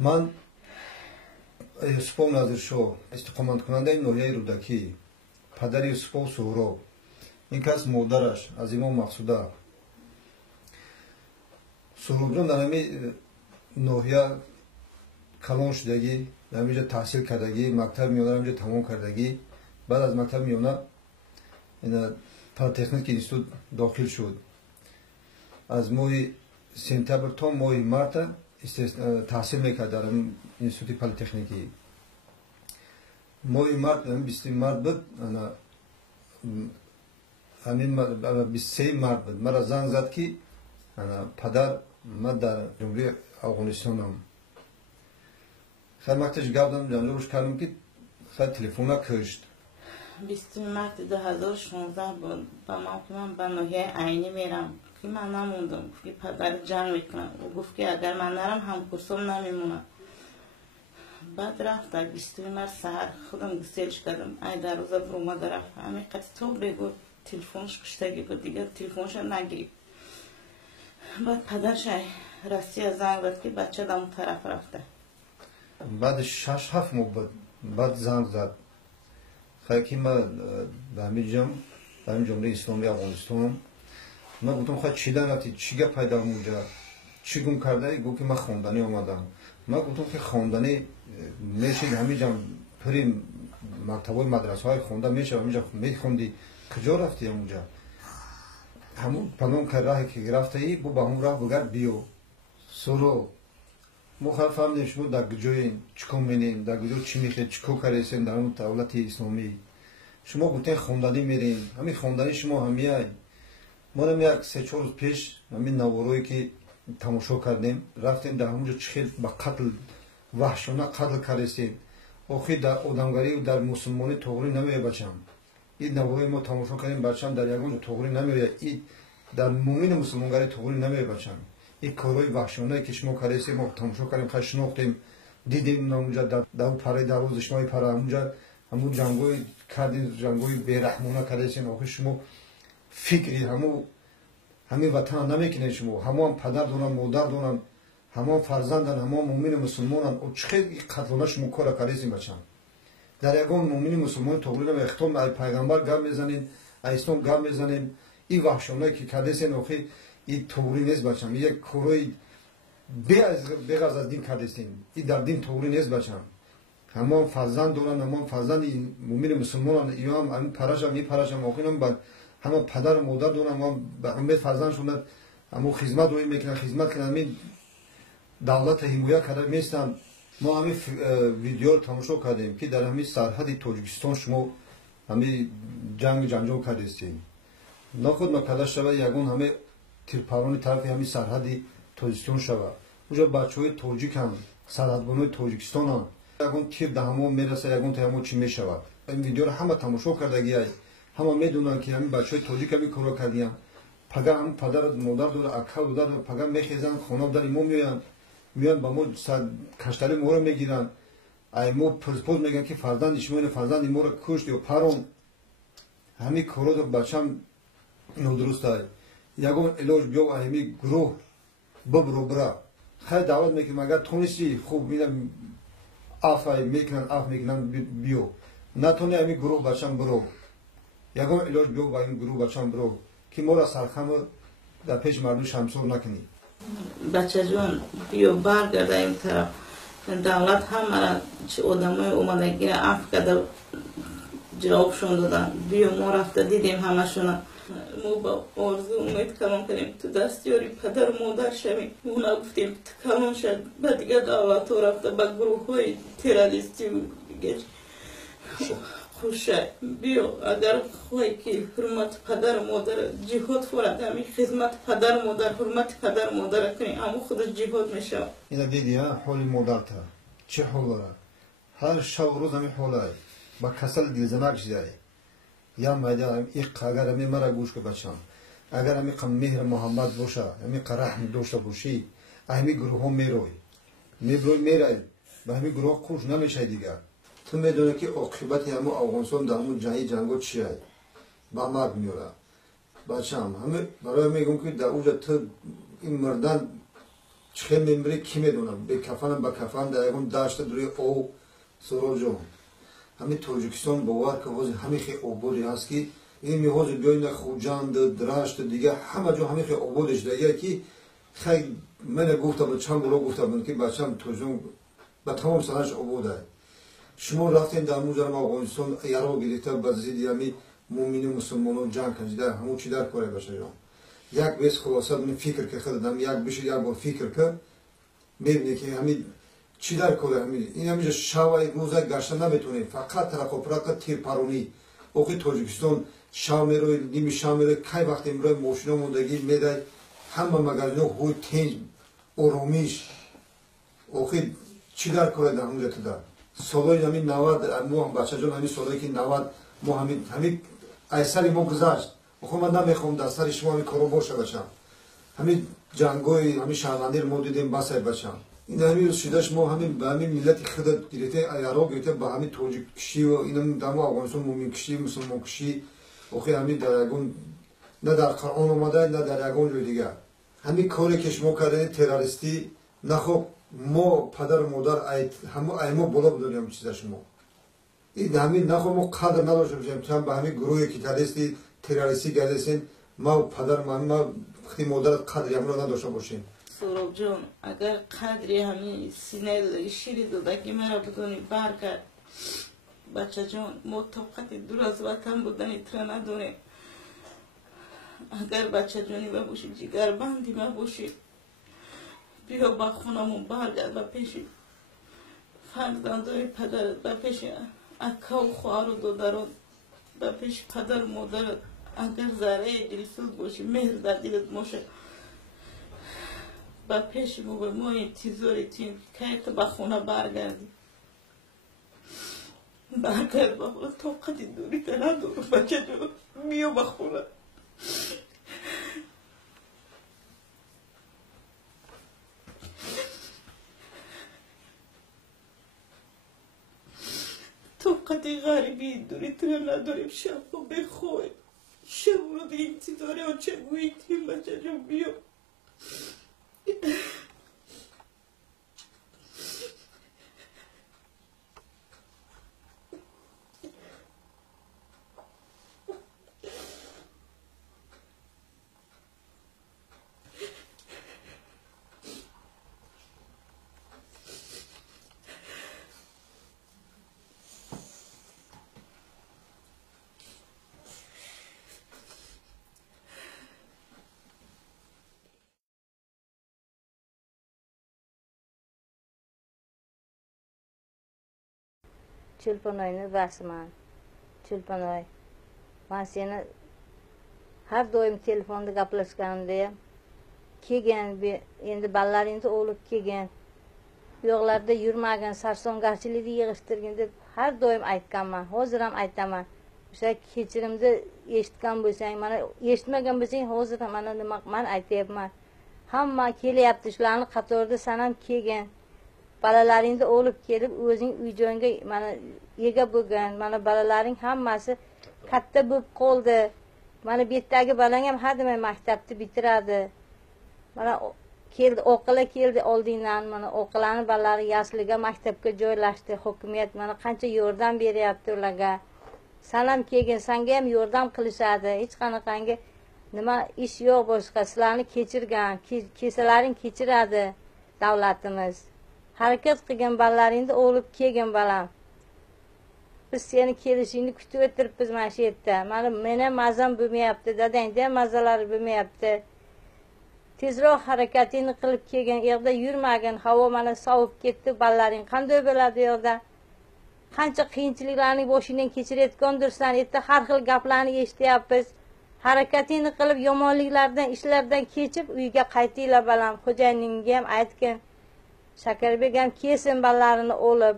من یوسفов Назиршоҳ истиқоматкунандаи ноҳияи Рӯдакӣ, падари Юсупов Суҳуроб, ин кас модараш Азимо Мақсуда. Суҳуробҷон дар ҳамин ноҳия калон шудагӣ, дар ҳаминҷа таҳсил кардагӣ, мактаби миёнаро ҳаминҷа тамом кардагӣ. Баъд аз мактаби миёна политехники институт дохил шуд. Аз моҳи сентябр то моҳи марта таҳсил мекард дар институти политехникӣ. Моҳи март 20 март буд, 23 март буд, мара занг зад ки падар ман дар ҷумҳурии Афғонистонам. Хеле вақташ гап додам, ҷанҷолш кардам ки хеле телефона кушт. 20 март 2016 بود و من به ناحیه عینی میرم که من نموندم که پدر جنگ میکنم و گفت که اگر من نرم همکورسم نمیمونم. بعد رفتم 20 مرد سحر خودم گسیلش کردم ای در روزا برو اومده رفت همین قطع تو بگو تلفنش کشتگی بود دیگه تلفنش نگیرید. بعد پدرش راستی زنگ داد که بچه دم طرف رفته. بعد 6-7 ماه بعد زنگ زد خیلی من به همین جمهوری اسلامی افغانستان من گفتم خواهد چی دارتی چی گپ پیدا اونجا چی گم کرده گفت که من خواندنی آمدم. من گفتم که خواندنی میشه همینجا پریم مکتبای مدرسه های خونده میشه همینجا میخوندی کجا رفتی اونجا همون پنام که راهی که گرفته ای با همون راه بگرد بیو سورو مخالف فهمیدیم شما در کجایین چیکار می‌کنین در کجا چی میخواید چیکار کردین در اون دولت اسلامی شما گفتین خواندنی میرین همین خواندنی شما همیای ما هم یک 3-4 روز پیش همین نوارویی که تماشا کردیم رفتیم در همونجا چخیل با قتل وحشانه قتل کردیم آخی در آدمگری و در مسلمانی توغری نمیره بچم این نواروی ما تماشا کردیم بچم در یگان توغری نمیره این در مومن مسلمانگری توغری نمیره بچم این کارهای وحشانه که شما کردید ما تماشا کردیم خیلی شناختیم دیدیم اونجا در پره دروازه شما پره اونجا همون جنگوی کردین جنگوی بیرحمانه کردین آخه شما فکری همین وطن نمیکنین شما همون پدر دونن مادر دونن همون فرزندن همون مومن مسلمانن و چقدر قتلانه شما کار کردین بچم در یگان مومن مسلمان توغری اختام پیغمبر گپ میزنین اسلام گپ میزنین این وحشانه که کردین آخه این توغری نیست بچم یک کارای بیغرض از دین کردین این در دین توغری نیست بچم همون فرزند دارن همون فرزند مومن مسلمانان ایام همین پرشم آخینم با همون پدر و مادر دارن همون به امید فرزندشون همون خدمت روی میکنن خدمت کنن همین دولت حمایت کرده میستن ما همین ویدیو رو تماشا کردیم که در همین سرحد تاجیکستان شما همین جنجال کردین نخود مکلش شده یگون همه تیرپرانی طرف همین سرحدی تاجیکستان شود اونجا بچه‌های تاجیک هم سرحدبانای تاجیکستان هم یگون تیر به همون میرسه یگون تا همون چی میشود این ویدیو رو همه تماشا کردگی همه میدونن که همین بچه‌های تاجیک همین کارو کردیم پگا هم پدر مادر داره اکا داره پگا میخیزن خونه در ایمو میان با ما کشتری ما رو میگیرن ایمو پرسپوز میگن که فرزند شما فرزند ما رو کشت یا پرون همین کارو رو بچم نادرسته یگون علاج بیا و همین گروه ببرو برا خیلی دعوت میکنم اگر تونستی خوب میدم میکنن بیو نتونی همین گروه بچم برو یگون علاج بیا و این گروه بچم برو که ما را سرخم در پیش مردم شمسور نکنی بچه جون بیو برگرده این طرف دولت هم مرا چه آدمای اومده گیره اف کرده جوابشون دادن بیو ما رفته دیدیم همشون ما با آرزو امید کلام کنیم تو دستیاری پدر و مادر شویم اونا گفتیم کلام شد و دیگه دعوت ها رفته با گروه های تیرالیستی و دیگه خوشه بیو اگر خواهی که حرمت پدر و مادر جهاد فورد همین خدمت پدر و مادر حرمت پدر و مادر کنی همون خود جهاد میشه اینا دیدی ها حالی مادر تا چه حال داره هر شب روز همین حاله با کسل دلزنک شده یا میدان یک اگر همی مرا گوش که بچم اگر همی قم مهر محمد باشه همی قرح داشته باشی همی گروه ها میروی به همی گروه خوش نمیشه دیگه تو میدونی که عاقبت همون افغانستان در همون جنگو چیه با مرگ میاره بچم همه برای میگم که در اونجا تو این مردن چه میمری کی میدونم به کفنم با کفن در اون داشته دوری او سرور جون همین تاجیکستان باور که واسه همین خیلی آبادی هست که این می‌هوز بیاین خوجند درشت دیگه همه جا همین خیلی آبادش دیگه که خیلی من گفتم چند بار گفتم که بچه‌م توجون با تمام سرش آباده شما رفتین در موزه ما افغانستان یارو گرفته بازدید یعنی مومنین مسلمانان جنگ کردن همون چی در کاره باشه جان یک بیس خلاصه من فکر که خودم یک بشه یک بار فکر که میبینی که همین چی در کاره همین این همیشه شاوای روزه گشتن نمیتونه فقط طرف و پرک تیر پرونی اوقی تاجیکستان شام رو نیمی شام رو کی وقت امروز ماشینا موندگی میده همه مگزینو هوی تنج آرامیش اوقی چی در کاره در اونجا تو در سالای همین 90 مو هم بچه جان همین سالایی که 90 مو همین ایسری ما گذشت خب من نمیخوام در سر شما همین کارو باشه بچم همین جنگای همین شهروندی رو ما دیدیم بسه بچم این همین شدهش ما همین به همین ملت خود گرفته عراق گرفته به همین تاجیک کشی و اینم در افغانستان مومن کشی مسلمان کشی اوخی همین در یگون نه در قرآن اومده نه در یگون جای دیگه همین کاری که شما کردین تروریستی نه خب ما پدر و مادر همه ایما بالا بدونیم چیزا شما این همین نه خب ما قدر نداشته باشیم چون به همین گروهی که تروریستی تروریستی گردسین ما پدر ما وقتی مادر قدری هم رو نداشته باشیم سهراب جان اگر قدری همین سینه شیری دودکی مرا بدونی برگرد بچه جان ما طاقت دور از وطن بودن اترا نداریم اگر بچه جانی باشی جگر بندی باشی بیا با خونمون برگرد و پیش فرزندای پدرت و پیش اکا و خواهر و دادران و پیش پدر و مادرت اگر ذره دلسوز باشی مهر در دلت باشه و پیش ما به ما این تیزوری تیم که با خونه برگردی برگرد با خونه طاقتی دوری که ندارم بچه جان بیا با خونه طاقتی غریبی دوری تر نداریم شب و بخواه شب رو دیگه انتظاره و چه گویی تیم بچه جان بیا Chilpanoyni rasman. Chilpanoy. Men seni har doim telefonda gaplashganda kelgan endi ballariingni o'lib kelgan. Bu yoqlarda yurmagan, sarsongarchilikni yig'ishtirgin deb har doim aytganman. Hozir ham aytaman. O'sha kechirimni eshitgan bo'lsang, mana eshitmagan bo'lsang, hozir ham mana nima men aytayapman. Hamma kelyapti, shularni qatorida sen ham kelgan. Balalaringni o'lib kelib, o'zing uy-joyga mana ega bo'lgan. Mana balalaring hammasi katta bo'lib qoldi. Mana bu yerdagi balang ham hademay maktabni bitiradi. Mana keldi, o'qila keldi oldingdan, mana o'qilani balalari yasliga, maktabga joylashdi. Hukumat mana qancha yordam beryapti ularga. Sen ham kelgin, senga ham yordam qilishadi. Hech qanaqangi nima ish yo'q boshqa. Sizlarni kechirgan, kesalaring kechiradi davlatimiz. Harakat qilgan balalaringni o'lib kelgan balam. Biz seni kelishingni kutib o'tiribmiz mana shu yerda. Mana meni mazam bo'lmayapti, dadangda mazalari bo'lmayapti. Tezroq harakatingni qilib kelgan, yerda yurmagin, havo mana sovib ketdi, balalaring qanday bo'ladi yerda? Qancha qiyinchiliklarni boshingdan kechirayotgandirsan, yerda har xil gaplarni eshityapmiz. Harakatingni qilib yomonliklardan, ishlardan kechib uyga qaytinglar balam. Xo'jayiningga ham aytgin. Shakarbek ham kelsin balalarini olib.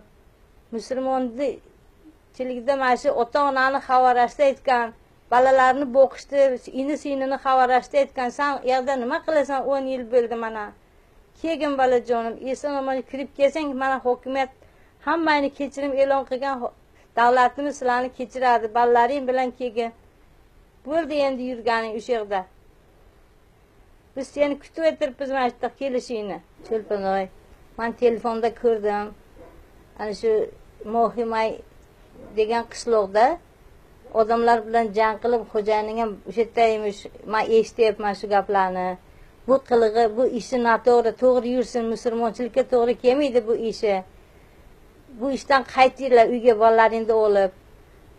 Musulmonchilikda mana shu ota-onani xavarashda aytgan, balalarini boqishdi, ini-sinini xavarashda aytgan. Sen yerda nima qilasan? 10 yil bo'ldi mana. Kelgin balajonim, eson-omon kirib kelsang, mana hukumat hammani kechirim e'lon qilgan, davlatimiz sizlarni kechiradi. Balalaring bilan kelgin. Bo'ldi endi yurganing o'sha yerda. Biz seni kutib o'tiribmiz mana shu yerda kelishingni. Cho'lponoy. Men telefonda ko'rdim. Ana shu Mohimay degan qishloqda odamlar bilan jang qilib xo'jayining ham o'sha yerda emish. Men eshityapman shu gaplarni. Bu qilig'i, bu ishi to'g'ri yursin, musulmonchilikka to'g'ri kelmaydi bu ishi. Bu ishdan qaytinglar uyga bolalaringni olib.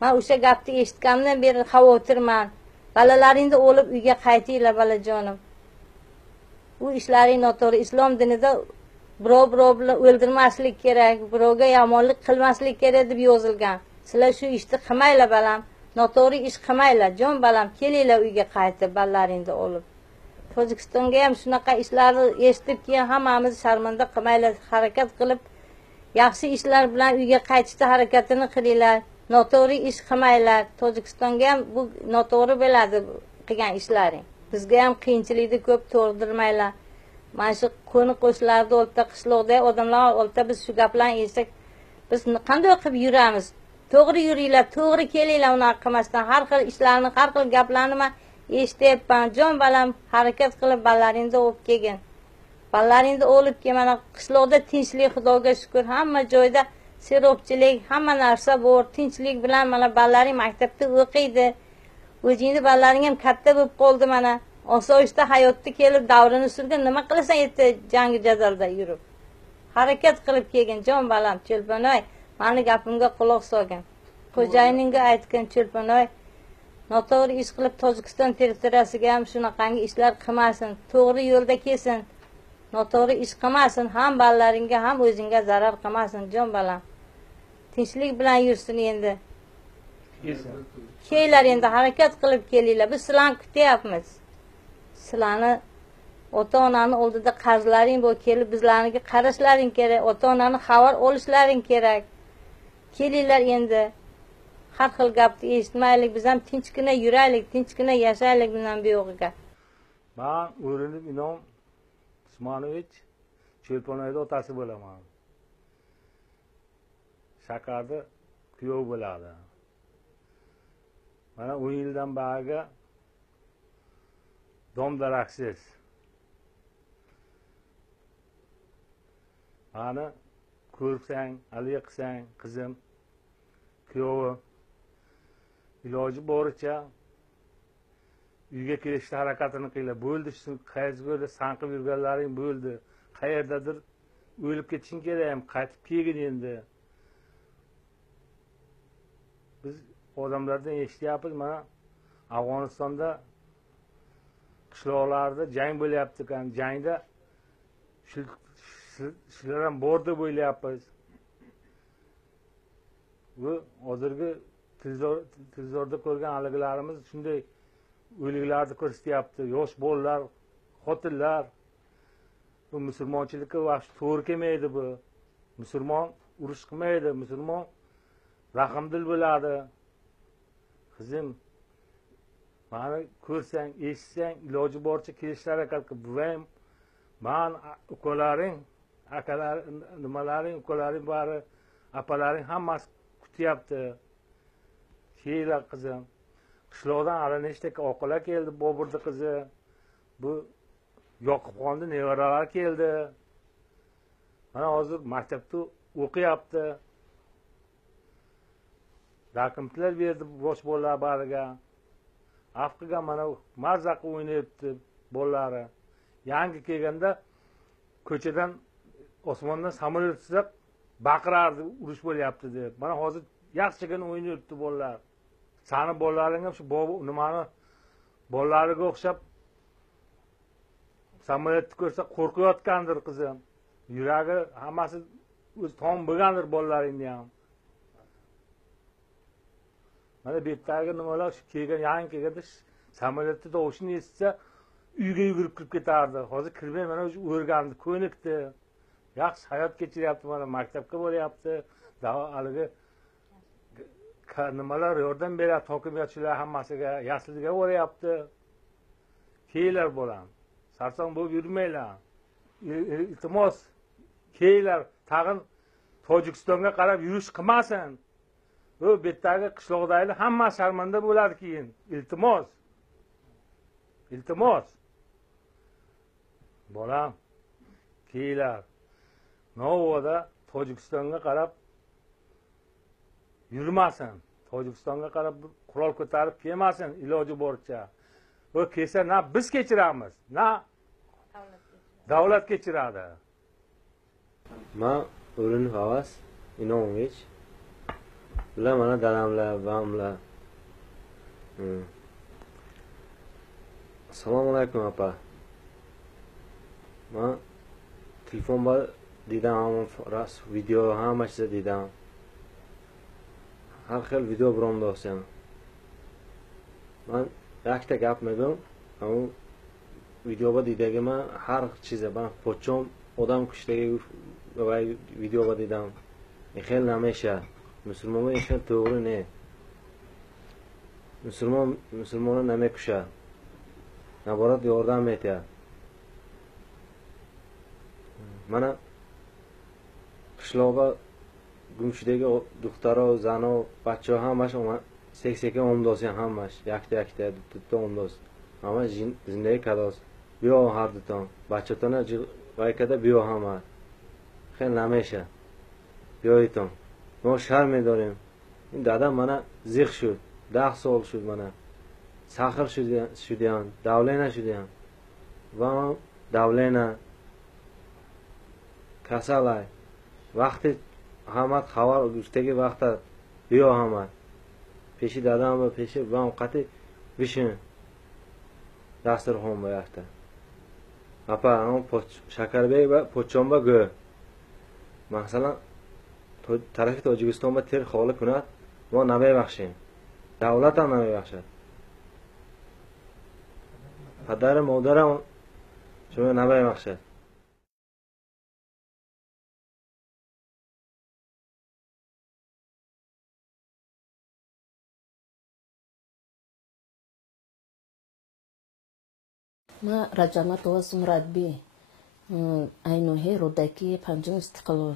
Men o'sha gapni eshitganimdan beri xavotirman. Bolalaringni olib uyga qaytinglar bolajonim. Bu ishlaring noto'g'ri. Islom dinida birov bilan o'ldirmaslik kerak, birovga yomonlik qilmaslik kerak deb yozilgan. Sizlar shu ishni qilmanglar balam. Noto'g'ri ish qilmanglar. Jon balam, kelinglar uyga qaytib bolalaringni olib. Tojikistonga ham shunaqa ishlarni eshitib keyin hammamiz sharmanda qilmaylar, harakat qilib yaxshi ishlar bilan uyga qaytishga harakatini qilinglar. Noto'g'ri ish qilmanglar. Tojikistonga ham bu noto'g'ri bo'ladi qilgan ishlaring. Bizga ham qiyinchilikni ko'p to'g'dirmanglar. Mana shu qo'ni qo'shlarda o'rta qishloqda odamlar o'rta biz shu gaplarni eshitsak, biz qanday qilib yuramiz? To'g'ri yuringlar, to'g'ri kelinglar, unaqa qilmasdan har xil ishlarni, har xil gaplarni men eshityapman. Jon balam, harakat qilib bolalaringni olib kelgin. Bolalaringni olib kel, mana qishloqda tinchlik, Xudoga shukr, hamma joyda serobchilik, hamma narsa bor, tinchlik bilan mana bolalaring maktabda o'qiydi. O'zingni bolalaring ham katta bo'lib qoldi mana. Osoyishta hayotda kelib davrini surgan, nima qilasan endi jangi jadalda yurib. Harakat qilib kelgin, jon balam, Cho'lponoy, meni gapimga quloq solgin. Xo'jayiningga aytgin, Cho'lponoy, noto'g'ri ish qilib Tojikiston territoriyasiga ham shunaqangi ishlar qilmasin, to'g'ri yo'lda kelsin. Noto'g'ri ish qilmasin, ham bolalaringga ham o'zingga zarar qilmasin, jon balam. Tinchlik bilan yursin endi. Kelinglar endi harakat qilib kelinglar. Biz sizlarni kutyapmiz. Sizlarni ota-onani oldida qarzlaring bor, kelib bizlarga qarashlaring kerak, ota-onani xabar olishlaring kerak. Kelinglar endi. Har xil gapni eshitmaylik, biz ham tinchgina yuraylik, tinchgina yashaylik bundan buyog'iga. Men o'rinib Inom Usmonovich Cho'lponoyda otasi bo'laman. Shakarda kuyov bo'ladi. Mana 10 yildan beri dom daraxtsiz. Mani ko'rsang, aliya qilsang, qizim, kuyovi iloji boricha uyga kelishga harakatini qilinglar. Bo'ldi, shu qayerga sanqib yurganlaring bo'ldi. Qayerdadir o'lib ketishing kerak ham, qaytib kelgin endi. Biz odamlardan eshityapmiz, mana Afg'onistonda qishloqlarda jang bo'lyapti ekan. Jangda shular ham bor deb o'ylayapmiz. Bu hozirgi televizorda ko'rgan haligilarimiz shunday o'liklarni ko'rsatyapti. Yosh bolalar, xotinlar. Bu musulmonchilikka vaqt to'g'ri kelmaydi bu. Musulmon urush qilmaydi, musulmon rahmdil bo'ladi. Qizim, mani ko'rsang, eshitsang, iloji boricha kelishga harakat qil. Buvayim, men ukalaring, akalar, nimalaring, ukalaring bari, apalaring hammasi kutyapti. Kelinglar qizim. Qishloqdan hali nechta oqila keldi, Boburni qizi. Bu Yoqubxonning nevaralari keldi. Mana hozir maktabda o'qiyapti. Dokumentlar berdi bosh bolalar bariga. Afqiga mana marzaqi o'ynayapti bolalari. Yangi kelganda ko'chadan osmondan samolyot tushsa baqirardi, urush bo'lyapti deb. Mana hozir yaxshigina o'ynayapti bolalar. Sani bolalaring ham shu nimani bolalariga o'xshab samolyotni ko'rsa qo'rqayotgandir qizim. Yuragi hammasi o'z tom bo'lgandir bolalaringni ham. Mana bu yerdagi nimalar shu kelgan, yangi kelganda samolyotni tovushini eshitsa uyga yugurib kirib ketardi. Hozir kirmay mana o'sha o'rgandi, ko'nikdi. Yaxshi hayot kechiryapti, mana maktabga boryapti. Haligi nimalar yordam beradi, hokimiyatchilar hammasiga, yasliga boryapti. Kelinglar bolam. Sarson bo'lib yurmanglar. Iltimos, kelinglar, tag'in Tojikistonga qarab yurish qilmasin. Bu betdagi qishloqdagilar hamma sharmanda bo'ladi keyin. Iltimos. Iltimos. bolam kelinglar Novoda Tojikistonga qarab yurmasin, Tojikistonga qarab qurol ko'tarib kelmasin iloji boricha. Va kelsa na biz kechiramiz, na davlat kechiradi. Men O'rinov Havas Inomovich. Bular mana dadamlar, bamlar. Assalomu alaykum opa. Men telefon bor دیدم راست ویدیو همش دیدم هر خیلی ویدیو برام داشتم من یک تا گپ میگم اون ویدیو با دیدگی من هر چیزه من پوچم آدم کشتگی ویدیو با دیدم این خیلی نمیشه مسلمان این خیلی طوری نه مسلمان نمیکشه نبارد یاردم میته من qishloqqa gumshidagi duxtaro zano bachcha hammash sekseka omdo'syan hammash yakta dutta omdo's hamma zindagi kados biyo har duton bachchatona vaykada biyo hamma خیلی نمیشه بیاییتون ما شرم داریم این دادم من زیخ شد 10 سال شد من ساخر شدیان دوله نشدیان و دوله نه کسالای وقتی همت خبر گفتگی وقت بیا همت پیشی دادم و پیشی و قطعی بشین دست رو هم بیافته اپا هم شکر بی و پوچون با گو مثلا طرف تاجیکستان با تیر خاله کند ما نمی بخشیم دولت هم نمی بخشد پدر مادرم شما نمی بخشد ما رجمت واس مرادبی اینوهی رودکی پنجم استقلال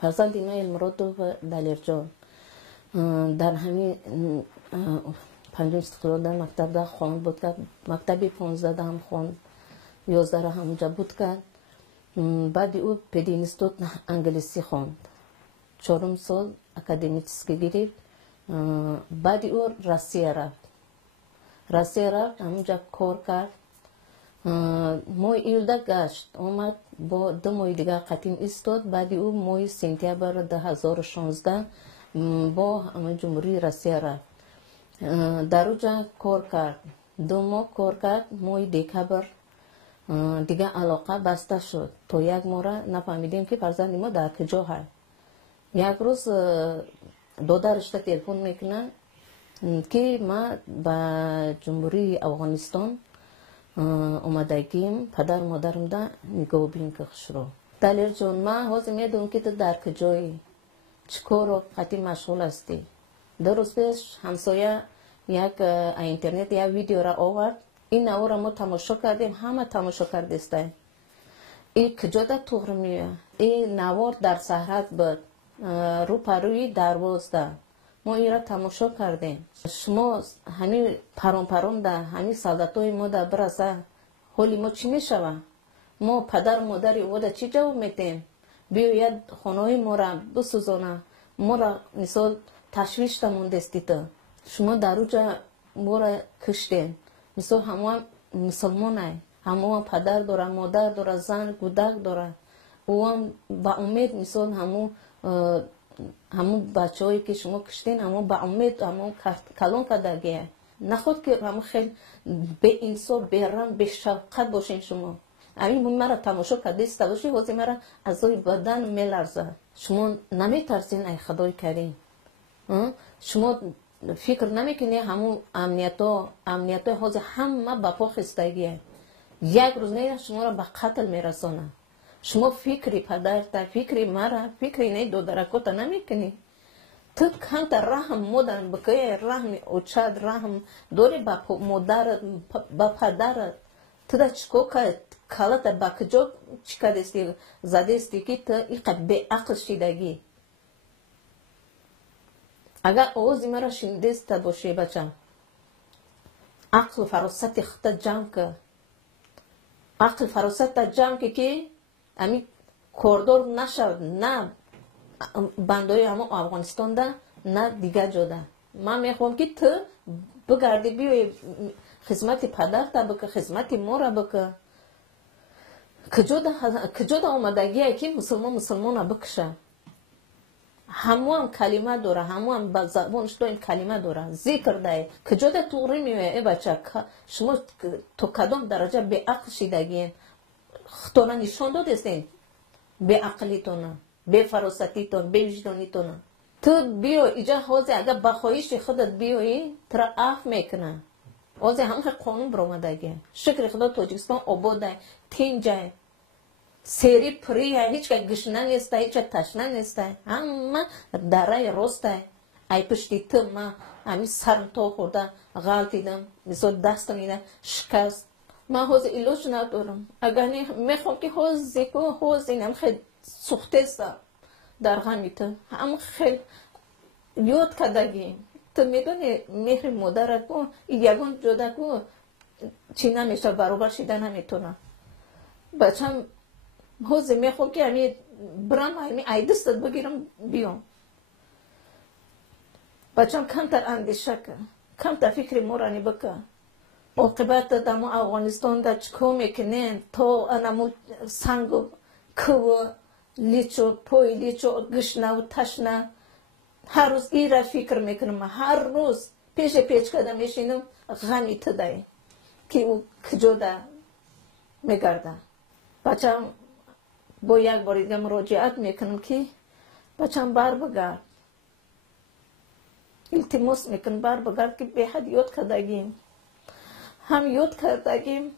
فرزند اینا المراد و دلیرجان در همین پنجم استقلال در مکتب ده خواند بود که مکتبی 15 هم خواند 11 همونجا بود که بعد او پدینستوت انگلیسی خواند 4 سال اکادمیسکی گرفت بعد او روسیه رفت همونجا کار کرد ماه ایلده گشت اومد با 2 ماه دیگه قطیم ایستاد بعد او ماه سپتامبر 2016 با جمهوری روسیه رفت در اونجا کار کرد 2 ماه کار کرد ماه دکبر دیگه علاقه بسته شد تا 1 ماه را نفهمیدیم که فرزند ما در کجا هست یک روز دادرش تلفن میکنن که ما با جمهوری افغانستان اومدگیم پدر مادرم دا نگاه بین که خشرو دلیر جون ما حوضی میدون که تو در کجایی چکار رو قطعی مشغول هستی 2 روز پیش همسایه یک اینترنت یک ویدیو را آورد این او را ما تماشا کردیم همه تماشا کردیسته این کجا دا توغر میوه این نوار در صحرت بود رو پروی درواز ده ما این را تماشا کردیم شما همین پرام ده همین سالداتوی ما ده برسه حالی ما چی میشوه ما پدر مادری او ده چی جواب میتیم بیاید خانه ما را بسوزانه ما را مثال تشویش تمون دستی تو شما در اوجا ما را کشتین مثال همه مسلمان های همه پدر داره مادر داره زن کودک داره او هم با امید مثال همون بچه هایی که شما کشتین همون با امید همون کلان کردگیه نخود که همون خیلی به انصاف به رحم به شفقت باشین شما همین مرا تماشا کردیسته باشی حوضی مرا اعضای بدن میلرزه شما نمیترسین ای خدای کریم شما فکر نمیکنی همون امنیت حوضی همه با پا خستگیه 1 روز نه شما را به قتل میرسانه شما فکری پدرت فکری مرا فکری نه دو درکوت نمیکنی تو کانت رحم مادر بکای رحم اوچاد رحم دوری با مادر با پدرت تو دا چکو که کالت با کجا چیکار دستی زده استی که تو ایقا به عقل شیدگی اگر آوازی مرا شنیدست باشی بچم عقل فراست خطا جمع که عقل فراست در جمع که امی کوردور نشد نه بندای همه افغانستان ده نه دیگه جاده. من میخوام که تو بگردی بیای خدمت پدر تا بکه خدمت مورا بکه کجا آمدگیه که مسلمان بکشه. همو هم کلمه داره، همو هم با زبانش داریم کلمه داره، ذکر داره. کجا ده توری میوه ای بچه شما تو کدام درجه به عقل شیدگین خطانه نشان دادستین به عقلیتونه به فراستی به وجدانیتونه. تو بیو ایجا حوزه اگر بخواهیش خودت بیوی ترا اف میکنه حوزه همه قانون برامدگی شکر خدا تاجیکستان آباده تینجه سری پریه هیچ که گشنه نیسته هیچ که تشنه نیسته همه دره راسته ای پشتی تو من همی سرم تا خورده غلطیدم مثل دستم اینه شکست من حوزه ایلوش ندارم اگر میخوام که حوزه اینم خیلی سخته است در غمیت هم خیلی یاد کردگی تو میدونی مهر مادرت کو یگان جدا کو چی نمیشه برابر شده نمیتونه بچم حوزه میخوام که همی برام همی ایدستت بگیرم بیام بچم کمتر اندیشه کن کمتر فکر مورانی بکن عاقبت دمو افغانستان دا چکو میکنین تو انمو سنگو کو لیچو پوی لیچو گشنه و تشنه هر روز این را فکر میکنم هر روز پیش کده میشینم غمی تدای که او کجا ده میگرده بچم با یک بار دیگه مراجعت میکنم که بچم بر بگرد التماس میکنم بر بگرد که به حد یاد کردگیم هم یاد کردگیم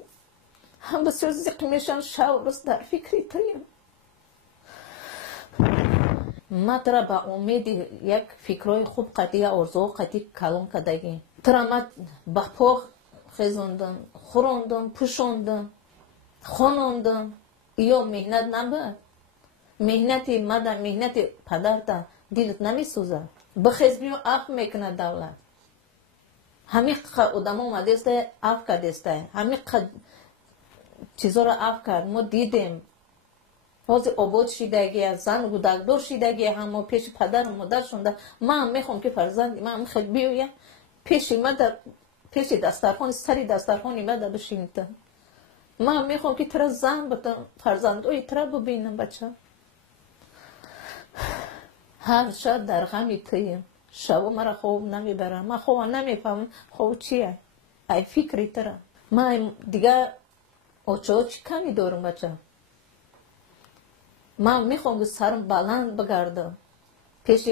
هم بسیار زیق میشن شب روز در فکری تایم ما ترا با امید یک فکرای خوب قطعی ارزو قطعی کلون کردگی ترا ما با پا خیزوندم خوراندم پوشاندم خواندم یا مهنت نبود مهنتی مادر مهنتی پدر تا دلت نمیسوزه بخیز بیو اف میکنه دولت همین آدم اومده است اف کرده است همین چیزا را اف کرد ما دیدیم باز آباد شیدگی زن و دکتر شیدگی هم پیش پدر و مادر شونده من هم میخوام که فرزندی من هم خیلی بیویم پیش مادر پیش دسترخوان سری دسترخوانی مادر بشینید من میخوام که ترا زن بتم فرزندوی ترا ببینم بچه هر شب در غمی تیم شب مرا خوب نمیبرم من خوب نمیفهم خوب چیه ای فکری ترا من دیگه اوچه چی کمی دارم بچه من میخوام که سرم بلند بگردم پیش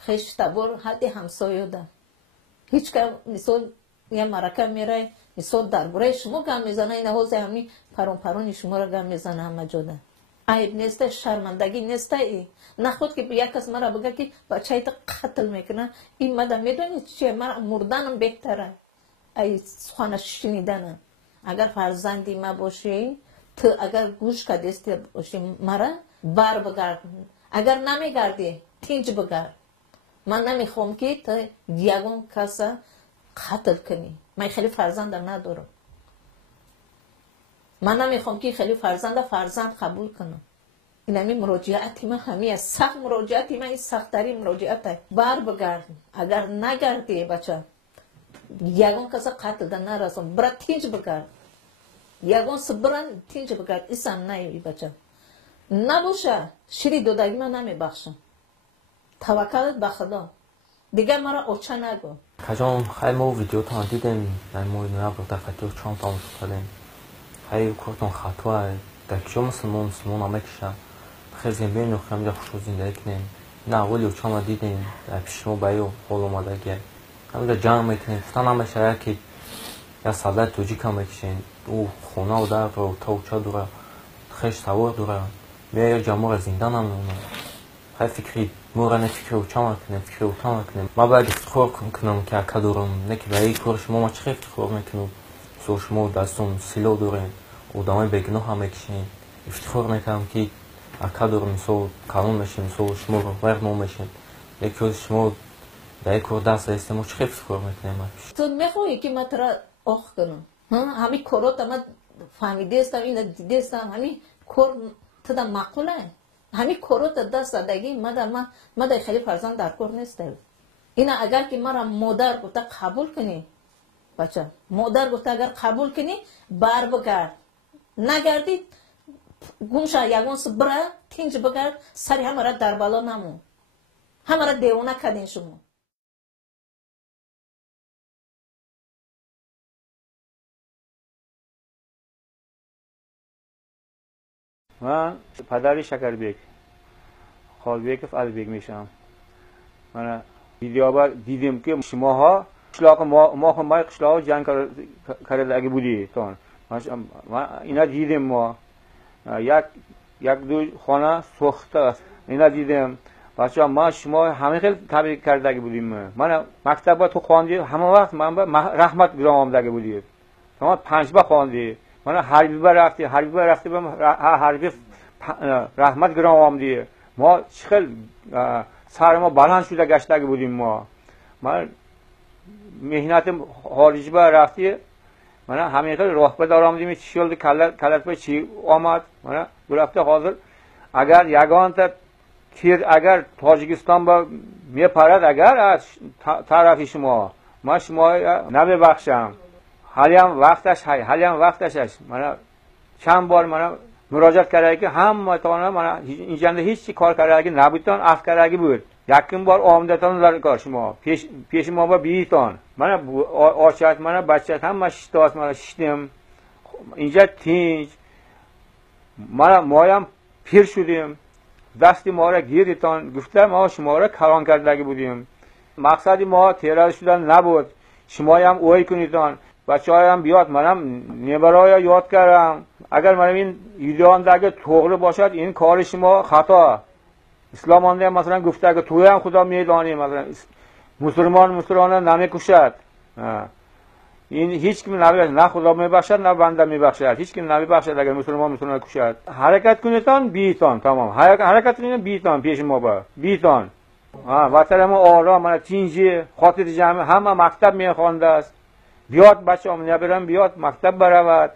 خیش تبور حد همسایه ده هیچ که مثال یه مرکه میره مثال درباره شما گم میزنه این حوزه همی پرون شما را گم میزنه همه جاده عیب نیسته شرمندگی نیسته ای نخود که یک کس مرا بگه که بچه ایت قتل میکنه این مدام میدونی چیه مرا مردنم بهتره ای سخنش شنیدنه اگر فرزندی ما باشی تو اگر گوش کدستی باشی مرا بر بگرد اگر نمیگردی تینج بگرد من نمیخوام که تو یگون کس قتل کنی من خیلی فرزند ندارم من نمیخوام که خیلی فرزند قبول کنم این همی مراجعتی من همی سخت مراجعتی من این سخت‌ترین مراجعت بر بگرد اگر نگردی بچه یگون کس قتل ده نرسون برا تینج بگرد یگون سبران تینج بگرد ایسان نایی بچه نباشه شیری دودگی من نمیبخشم توکلت به خدا دیگه مرا اوچه نگو کجان خیلی ما ویدیو تا دیدیم در موی نویا بودتا خطیو چون تاموز کردیم خیلی کورتون خطوه در کجا مسلمان همه کشم خیلی زنبین رو خیلی خوشو زنده کنیم نه اولی چون دیدیم در پیش ما بایو حال اومده گه همه در جمع میکنیم فتن همه شاید که یا سالت توجی کم میکشین او خونه و در رو تا اوچه دوره خیلی سوار دوره میای جمعه زنده نمونه خیلی فکری مورانه فکر اوچه کنیم ما باید افتخار کنم که اکا دارم نه که برای کار شما ما چه افتخار میکنم سو شما دستون سیلو دارین آدمای بگناه هم میکشین افتخار میکنم که اکا دارم سو کلون میشین سو شما رو ورنو میشین یکی از شما در کار دست هستیم ما چه افتخار میکنیم تو میخوایی که من ترا آخ کنم همین کارات من فهمیدستم این دیدستم همین کار تدا معقوله همین کارو تا دست دادگی مده خیلی فرزند در کار نیسته این اگر که مرا مادر گفته قبول کنی بچه مادر گفته اگر قبول کنی بر بگرد نگردی گمشه یگان بره تینج بگرد سری همه را در بالا نمون همه را دیوانه کردین شما من پدر شکربیک خالبیک البیک میشم من ویدیو دیدیم که شماها قشلاق ما هم قشلاق جنگ کرده اگه بودی تون من اینا دیدیم ما یک دو خانه سوخته است اینا دیدیم بچه ما شما همه خیلی تبریک کرده اگه بودیم من مکتب تو خواندی همه وقت من رحمت گرام آمده بودی شما 5 با خواندی من حربی رفتی حربی رحمت گرام آمدی ما خیلی سر ما بلند شده گشته بودیم ما من مهنت خارجی با رفتی من همین خیلی راه به دار آمدیم چی شد کلت به چی آمد من گرفته حاضر اگر یگان تا تیر اگر تاجیکستان با میپرد اگر از طرفی شما من شما نمیبخشم حالی هم وقتش هست من چند بار من مراجعت کرده که هم تا من اینجا هیچ کار کرده که نبودتان اف کرده بود یکم بار آمدتان در کار شما پیش ما با بیتان من آشت من بچت هم مشتاست من شدیم اینجا تینج من مایم پیر شدیم دستی ما را گیریتان گفته ما شما را کلان کرده بودیم مقصدی ما تیراد شدن نبود شما هم اوی کنیدان بچه هایم بیاد منم نبرای یاد کردم اگر منم این ایدان داگه توغره باشد این کار شما خطا اسلام آنده مثلا گفته که توی هم خدا میدانی مثلا مسلمان نمیکشد این هیچ کم نمیبخشد نه خدا میبخشد نه بنده میبخشد هیچ کم نمیبخشد اگر مسلمان کشد حرکت کنیدان بیتان تمام حرکت کنیدان بیتان پیش ما با بیتان وطن ما آرام من تینجی خاطر جمع همه مکتب میخوانده است بیاد بچه هم نبرم بیاد مکتب برود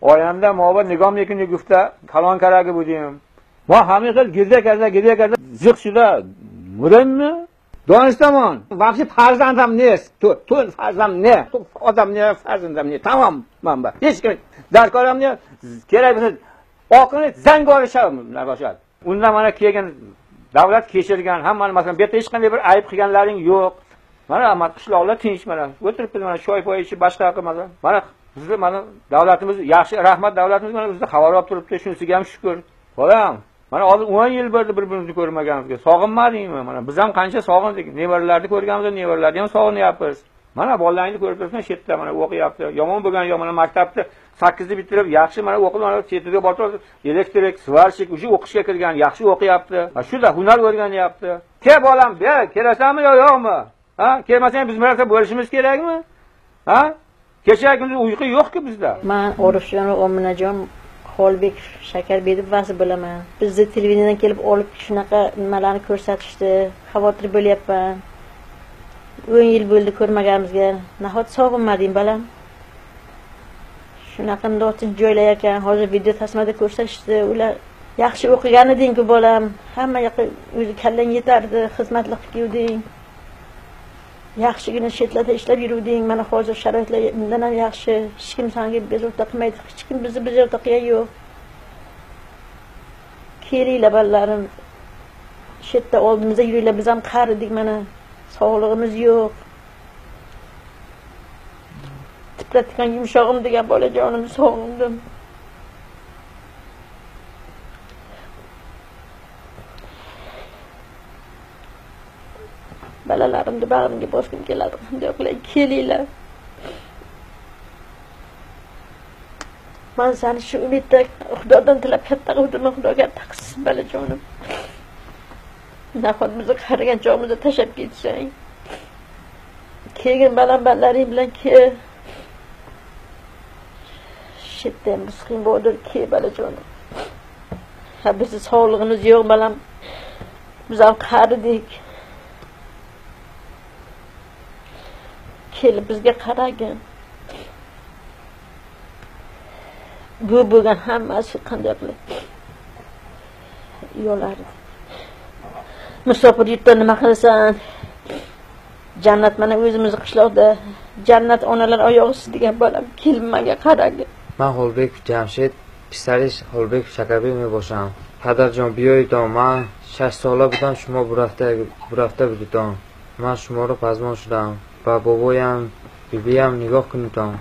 آینده ما با نگاه میکنی گفته کلان کرده بودیم ما همه خیلی گریه کرده زیق شده مدام دانستمان واقعی فرزندم نیست تو فرزندم نه تو آدم نه فرزندم نه تمام من با هیچ که در کارم نه کرای بسید آقای زنگار شب نباشد اون من کیگن دولت کشیدگان هم من مثلا بیت هیچ کنه بر عیب خیگنلرین yok mana amat qishloqlar tinch mana o'tiribdi mana shoy poy ichib boshqa qilmadi mana davlatimiz yaxshi rahmat davlatimiz mana bizga xabar olib turibdi shunisiga ham shukur bolam mana hozir 10 yil bo'ldi bir-birimizni ko'rmaganimizga sog'inmadingmi mana biz ham qancha sog'indik nevaralarni ko'rganmiz nevaralarni ham sog'inyapmiz mana bolalaringni ko'rib turibsan chetda mana o'qiyapti yomon bo'lgan yo mana maktabni 8ni bitirib yaxshi mana o'qib mana chetiga borib elektrik svarshik o'sha o'qishga kirgan yaxshi o'qiyapti shuda hunar o'rganyapti ke bolam ber kelasanmi yo yo'qmi ha kelmasang biz marta bo'lishimiz kerakmi ha kecha kunduz uyqu yo'q-ku bizda men Orifjon va Ominajon Xolbek Shakarbekov vasi bilaman bizni televiziyadan kelib olib shunaqa nimalarni ko'rsatishdi xavotir bo'lyapman 10 yil bo'ldi ko'rmaganimizga nahot sog'inmading balam shunaqa notin joylar ekan hozir video tasmada ko'rsatishdi ular yaxshi o'qigan eding-ku bolam hamma yoqqa o'zi kallang yetardi xizmatlik qilding yaxshigina chetlarda ishlab yuruvding mana hozir sharoitlar bundan ham yaxshi hech kim senga bezovta qilmaydi hech kim bizni bezovta qilgan yo'q kelinglar bolalarim chetda oldimizda yuringlar biz ham qaridik mana sog'lig'imiz yo'q tipratgan yumshog'im degan bolajonim sog'indim balalarimni bag'rimga bosgim keladi qanday qilay kelinglar man seni shu umidda xudodan tilab katta qildim xudoga taqsim balajonim nahot bizni qarigan chog'imizda tashlab ketsang kelgin balandlaring bilan kel shitdan miskin bo'ldir ke balajonim ha bizni sog'lig'imiz yo'q balam biz ham qaridik kelib bizga qaragin bu bo'lgan hammasi qanday qilib yo'lardi. Musofir yurtda nima qilasan? Jannat mana o'zimiz qishloqda jannat onalar oyog'i degan bolam kelmaga qaragi. Men Xolbek Jamshid, pisarish Xolbek Shakarbekov bosham. Padarjon biyoydan men 6 so'la budan shuma bu hafta budan. Men shumora pazmon shudam. Va boboyam, bibiyam nigoh kunidam.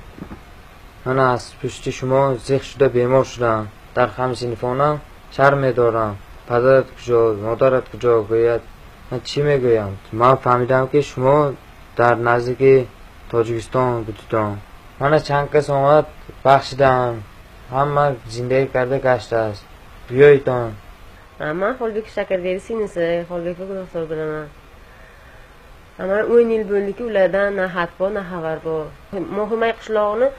Mana از پشت شما زخ شده بیمار شدم. در همسنفانم شرم می‌دارم. پدرت کجا، مادرت کجا گوید. من چی میگویم؟ من فهمیدم که شما در نزدیک تاجیکستان بودید. من چند کس آمد بخشیدم. همه زندگی کرده گشته است. بیایید. من Xolbek Shakarbek sinisi, Xolbek doktor bilaman. Ama 10 yil bo'ldiki ulardan na xat bor, na xabar bor. Mohimay qishlog'ini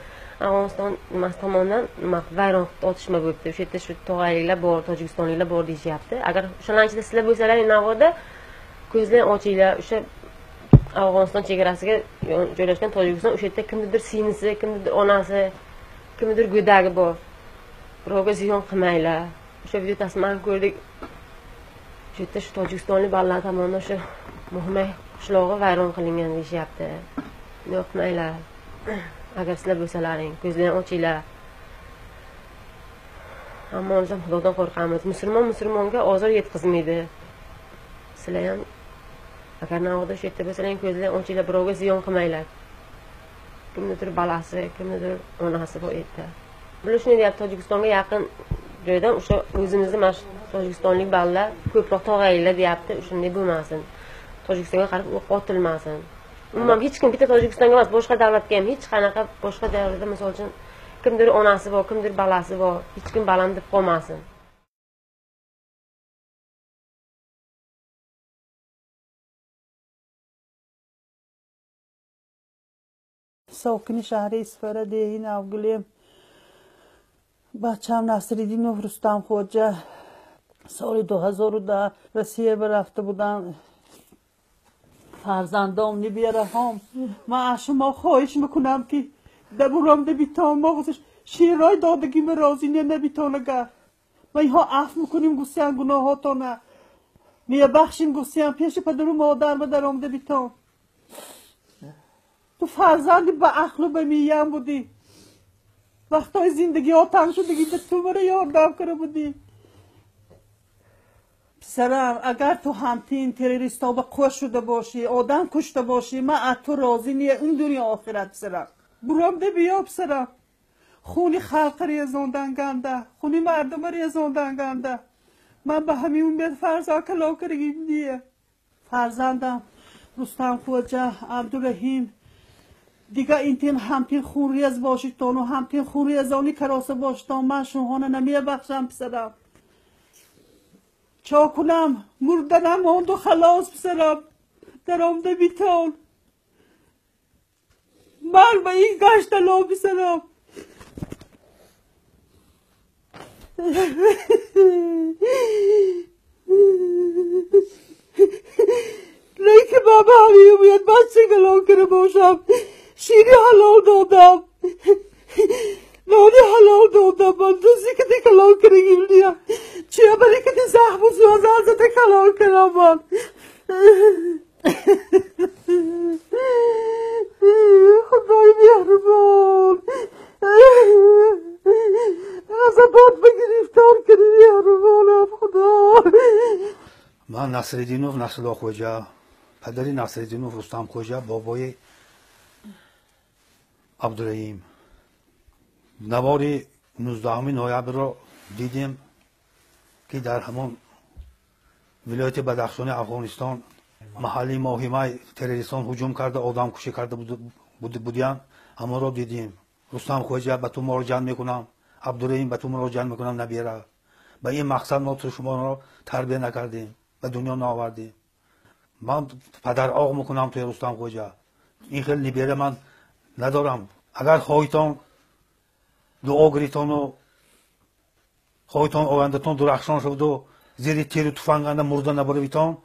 Afg'oniston tomonidan vayron otishma bo'libdi. O'sha yerda shu tog'ayliklar bor, tojikistonliklar bor deyishyapti. Agar o'shalarning ichida sizlar bo'lsalaring Navoda ko'zlarni ochinglar. O'sha Afg'oniston chegarasiga joylashgan Tojikiston o'sha yerda kimnidir sinisi, kimnidir onasi, kimnidir go'dagi bor. Birovga ziyon qilmanglar. O'sha video tasmani ko'rdik. O'sha yerda shu tojikistonlik bolalar tomonidan o'sha Mohimay qishlog'i vayron qilingan deyishyapti. Yo'qmanglar. Agar sizlar bo'lsalaring, ko'zlarni ochinglar. Ammo biz ham Xudodan qo'rqamiz. Musulmonga ozor yetkazmaydi. Sizlar ham agar Navoda shu yerda bo'lsalaring, ko'zlarni ochinglar, birovga ziyon qilmanglar. Kimnidir balasi, kimnidir onasi bor yerda. Bular shuni deyapti, Tojikistonga yaqin joydan o'sha o'zimizni mana tojikistonlik bolalar ko'proq tog'aylar deyapti. Shunday bo'lmasin. Tojikistonga qarab qotilmasin. Umuman hech kim bitta Tojikistonga emas, boshqa davlatga ham hech qanaqa boshqa davlatda misol uchun kimdir onasi bor, kimdir balasi bor, hech kim balam deb qolmasin. ساکن شهر اسفر دهین اوگلیم بچه‌م نصرالدین رستم خواجه سال 2010 روسیه رفته بودن. فرزندام نبیاره هم من از شما خواهش میکنم که دبورم بیتان ما واسه شیرای دادگی من راضی نبیتانه گر و اینها عفو میکنیم گوسیان گناهاتانه میه بخشیم گوسیان پیش پدر و مادر و درام بیتان. تو فرزندی به عقل و به میم بودی. وقتای زندگی ها تنگ شدگی به تو مرا یاردم کرده بودی. پسرم اگر تو همتین تروریستا به قوش شده باشی، آدم کشته باشی، من از تو راضی نیه این دنیا آخرت پسرم. برام ده بیا پسرم. خونی خلق ریزاندن گنده، خونی مردم ریزاندن گنده. من به همین امید فرزا کلا کرگیم دیه. فرزندم رستم خواجه عبدالرحیم دیگه اینتین همتین خون ریز باشیدان و همتین خون ریزانی کراسه باشیدان من شوهانه نمیه بخشم پسرم. چا کنم مردنم ماند و خلاص پسرم در آمده بیتال من به این گشت لا پسرم. نه که بابا همیه باید بچه گلان کرده باشم. شیری حلال دادم نانی حلال دادم من دوزی که دی کلان کرگیم دیم چیه بری که دی زخم و سوازه ازت کلان کرم من. خدای مهربان عذابات بگریفتار کردی مهربانم خدا. من نصرالدینوف نصرالله خوجه پدری نصرالدینوف رستم خوجه بابای عبدالرحیم نوار 19 نوامبر را دیدیم که در همان ولایت بدخشان افغانستان محلی ماهیمه تروریستان هجوم کرده آدم کشی کرده بودیم. اما را دیدیم. رستم خوجه به تو مراجعه میکنم، عبدالرحیم به تو مراجعه میکنم نبیره. به این مقصد ما تو شما را تربیت نکردیم، به دنیا نآوردیم. من پدر آق میکنم توی رستم خوجه. این خیلی نبیره من ندارم. اگر خواهیتان دعا گریتان و خواهیتان آیندهتان درخشان شد و زیر تیر تفنگ مرده نبره بیتان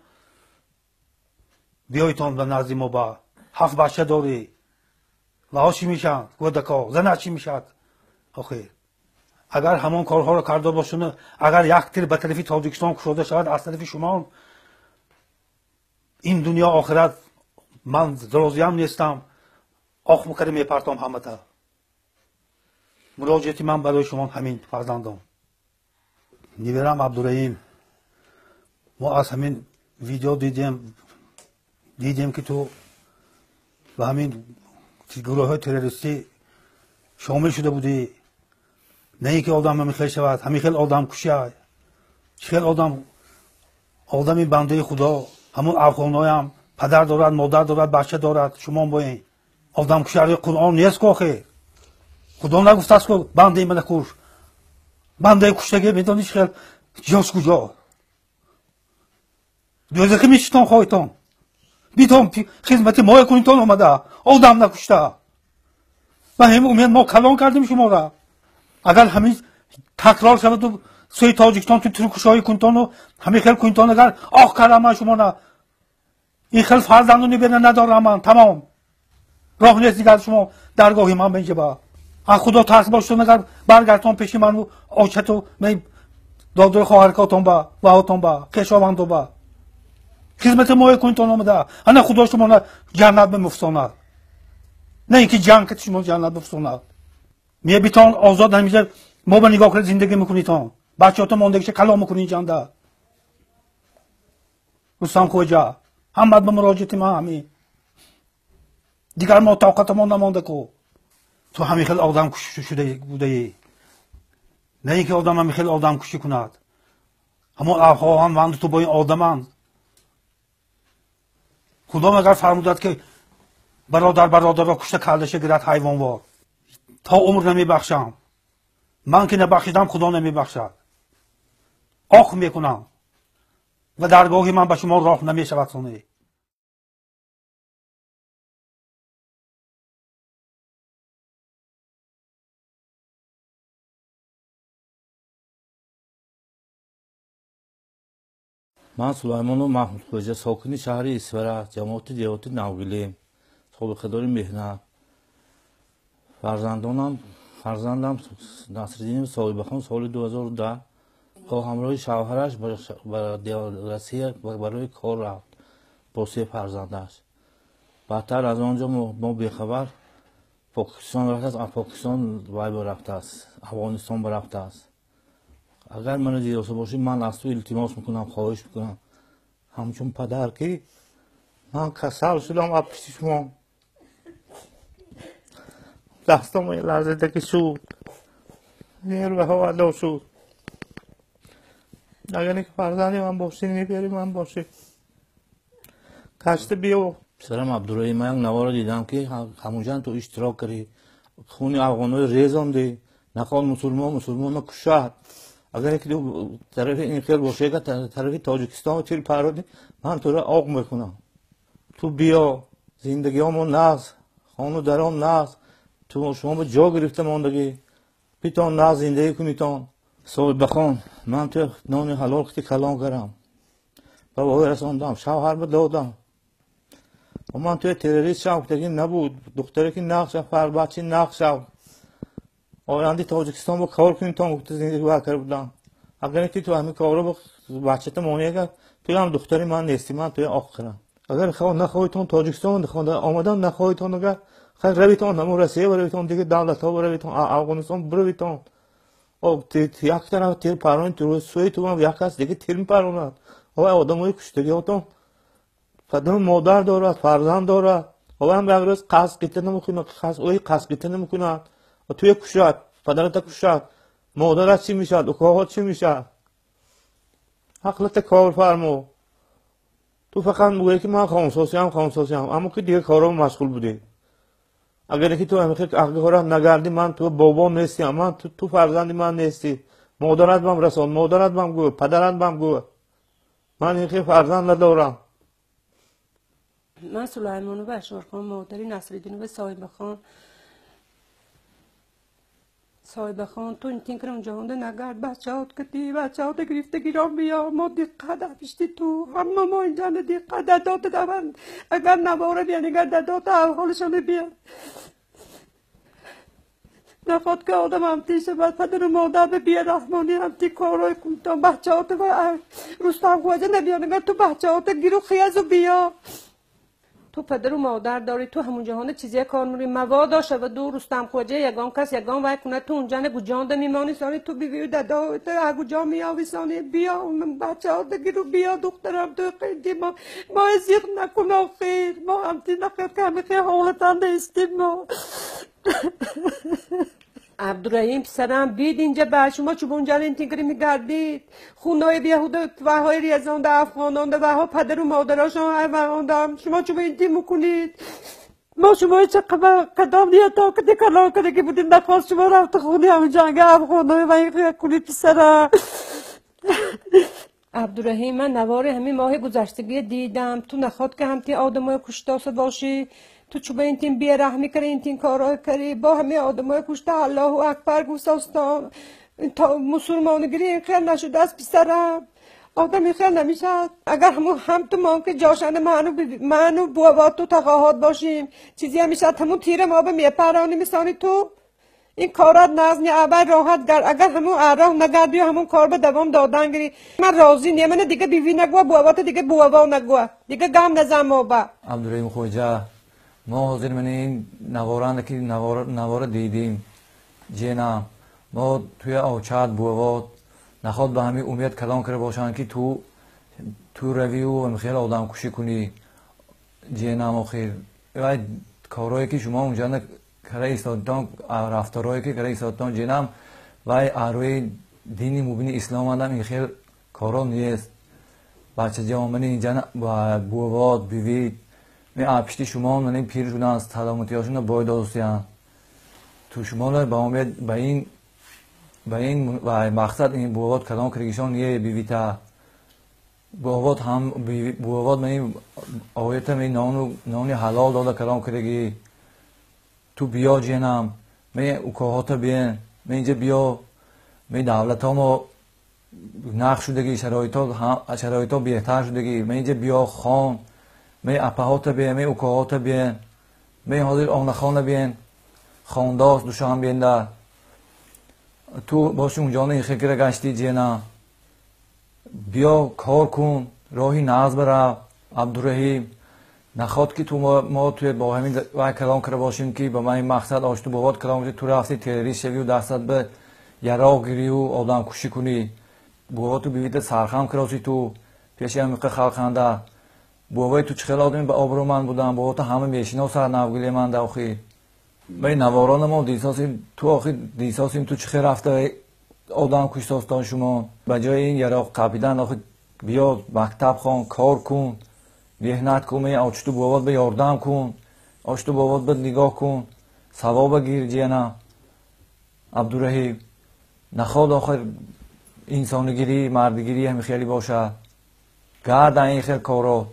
بیایتان به نزد ما با 7 بچه داری لحاظ چی میشن؟ گودکا زنه چی میشد؟ آخیر اگر همان کارها را کرده باشند، اگر یک تیر به طرف تاجیکستان کشیده شود از طرف شما، این دنیا آخرت من راضی هم نیستم. آخ میکردم میپرتم همه تا. مراجعت من برای شما همین فرزندان. نیورم عبدالرحیم، ما از همین ویدیو دیدیم که تو و همین گروه های تروریستی شامل شده بودی. نه اینکه آدم همیخیل شود، همیخیل آدم کشه. چخیل آدمی بنده خدا، همون افغان‌ها هم پدر دارد، مادر دارد، بچه دارد. شما با این آدم کشاری قرآن نیست که آخه خدا نگفته است که بنده من کش. بنده کشتگی میدانی چخیل جاست کجا؟ دوزخی میشتان خواهیتان بیتان خدمت ما کنیتان آمده آدم نکشته و همین امید ما کلان کردیم شما را. اگر همین تکرار شود تو سوی تاجیکستان تو ترکشای کنیتان و همین خیل کنیتان اگر آخ کردم من شما را این خیل فرزندونی بینه ندارم من تمام راه نیست دیگر شما درگاهی من بینجا با خدا ترس باشتون اگر برگردتان پیشی من و آچت و دادر خواهرکاتان با و آتان با خیشاوندو با خدمت ما کنیتان آمده. انا خدا شما را جنت بمفساند، نه اینکه جنگ که شما جنت بفساند. میه بیتان آزاد همیشه ما به نگاه کرد زندگی میکنیتان بچه هاتون ماندگیشه کلام میکنین جنده رستم خوجا همت به مراجعت ما همین دیگر ما طاقت ما نمانده کو. تو همین خیلی آدم کشی شده بوده ای، نه اینکه آدم همین خیلی آدم کشی کند. همون افها هم وند تو با این آدمان خدا مگر فرمودد که برادر را کشته کردشه گرد حیوانوار تا عمر نمیبخشم. من که نبخشیدم خدا نمیبخشد. آخ میکنم و درگاهی من به شما راه نمیشود سونه. من سلیمان و محمود خوجا ساکن شهر اسفره جماعت دیوات نوگیلیم سابقه‌دار مهنت. فرزندم نصرالدین صاحبخان سال 2010 با همراه شوهرش به دیارسی برای کار رفت با 3 فرزندش. بعدتر از آنجا ما بیخبر پاکستان رفته است. از پاکستان وای برفته است، افغانستان برفته است. اگر من دیده باشی من از تو التماس میکنم، خواهش میکنم همچون پدر که من کسل شدم از پیش شما. دستم این لحظه دکی شد نیروه ها ادا شد. اگر اینکه فرزندی من باشی میبری من باشی کشت بیو. پسرم عبدالرحیم من یک نوار دیدم که همونجا تو اشتراک کردی خونی افغانای ریزم دی نخواد مسلمان کشد. اگر اینکه طرف این خیل باشه که طرف تاجیکستان و تیر پرادی من تو را آق میکنم. تو بیا زندگی همون ناز خانو درام ناز تو شما به جا گرفته ماندگی بیتان ناز زندگی کنیتان. صاحب بخان من تو نان حلال خطی کلام کردم بابا رساندم شوهر به دادم و من توی تروریست شم که نبود دختری که نقش فر بچه نقش آیندی تاجیکستان با کار کنیم تا وقت زندگی بکر بودم. اگر اینکه تو همین کار رو بچه تا مانیه که توی هم دختری من نیستی من توی آخرم. اگر نخواهیتون تاجیکستان آمدن نخواهیتون اگر خیلی رویتون همون رسیه برویتون دیگه دولت ها برویتون افغانستان برویتون یک طرف تیر پرانید تو سوی تو هم یک هست دیگه تیر میپروند. آدم های کشتگی هاتون پدر مادر دارد فرزند دارد و هم یک روز قصد قیطه نمیکنند و توی کشد پدرت کشد مادرت چی میشد اکاهات چی میشد. حقلت کار فرمو تو فقط بگویی که من خانساسی هم اما که دیگه کارم مشغول بودی. اگر اینکه تو همه کارم نگردی من تو بابام نیستی من تو فرزندی من نیستی. مادرت بهم رسان مادرت بهم گو پدرت بهم گو من اینکه فرزند ندارم. من سلیمان و بشار خان مادری نصرالدین و صاحب خان تو این تینکر اونجا هونده نگرد بچه هات کتی بچه هات گرفته گیران بیا ما دیقه پشتی تو همه ما اینجا دیقه دادات دوند اگر نباره بیا نگر دادات حالشانه بیا نخواد که آدم هم تیشه بعد پدر و مادر به بیرحمانی هم تی کارای کنتان بچه ها تو رستم خواجه نبیان اگر تو بچه ها تو گیرو خیز و بیا تو پدر و مادر داری تو همون جهان چیزی کار میری مواد شب دو رستم خواجه یگان کس یگان وای کنه تو اونجا نگو جان ده میمانی سانی تو بیوی دادا تو اگو جا میاوی سانی بیا اون بچه ها گیرو بیا دخترم تو خیلی ما ازیق نکن آخیر ما هم تی نخیر که همه خیلی حالتان نیستیم ما عبدالرحیم پسرم بید اینجا به شما چوب اونجا انتگری میگردید خونای بیهود و های ریزان ده افغانان ده و ها پدر و مادراشان حیوان شما چوب انتی میکنید ما شما چه قدام نیت تا کدی کلا کدی که بودیم نخواست شما رفت خونی همین جنگ افغانای و این خیلی کنید پسرم عبدالرحیم من نوار همین ماه گذشتگی دیدم تو نخواد که هم تی آدمای کشتاسه باشی تو چوبه این تیم بیرحمی کردی این تیم کارهای کردی با همه آدمای کشته الله اکبر گوساستان تا مسلمانگیری این خیلی نشده از پسرم آدم این خیلی نمیشه اگر هم تو ما که جاشنده منو بوا تو تقاهات باشیم چیزی همیشه همون تیر ما به میپرانی میسانی تو این کارات نزنی اول راحت گر اگر همون راه نگردی همون کار به دوام دادن گیری من راضی نیم من دیگه بیوی نگوا بوات دیگه بوا نگوا دیگه گام نزن ما با عبدالرحیم خوجا ما حاضر من این نواران که نوار دیدیم جینا ما توی اوچاد بوات نخواد به همین امید کلام کرده باشن که تو روی و خیلی آدم کشی کنی جینا ما خیر کارهایی که شما اونجا کرده ایستادتان رفتارهایی که کرده ایستادتان جنم و آروی دینی مبینی اسلام آدم این خیلی کارا نیست بچه جوامن اینجا بواد بیوید می آپشتی شما من این پیر جون از سلامتی هاشون باید دوستیان تو شما با امید به این مقصد این بواد کلام کردیشان یه بیویتا بواد هم بواد من آیت من نانی حلال داده کلام کردگی تو بیا جنم می اوکاهات بیان می اینجا بیا می دولت ها ما نقش شدگی شرایط ها بهتر شدگی می اینجا بیا خان می اپهات بیان می اوکاهات بیان می حاضر آن خانه بیان خانداست دوشان بیان در تو باشی اونجا این خیلی گشتی جنم بیا کار کن راهی ناز برا عبدالرحیم نخواد که تو ما توی با همین کلام کرده باشیم که با من این مقصد آشتو بابات کلام کرده تو رفتی تروریست شوی و دستت به یراق گیری و آدم کشی کنی بابات تو بیویت سرخم کراسی تو پیش هم خلقنده بابای تو چخیل آدمی به آبرو من بودم بابات همه میشینه و سر نوگلی من داخی بای نواران ما دیساسیم تو آخی دیساسیم تو چخیل رفته آدم کشتاستان شما بجای این یراق قبیدن آخی بیا مکتب خان کار کن میهنت کن می آشتو بابات به یاردم کن آشتو بابات به نگاه کن ثواب گیر جینا عبدالرحیم نخواد آخر انسانگیری مردگیری همین خیلی باشه گرد این خیلی کارا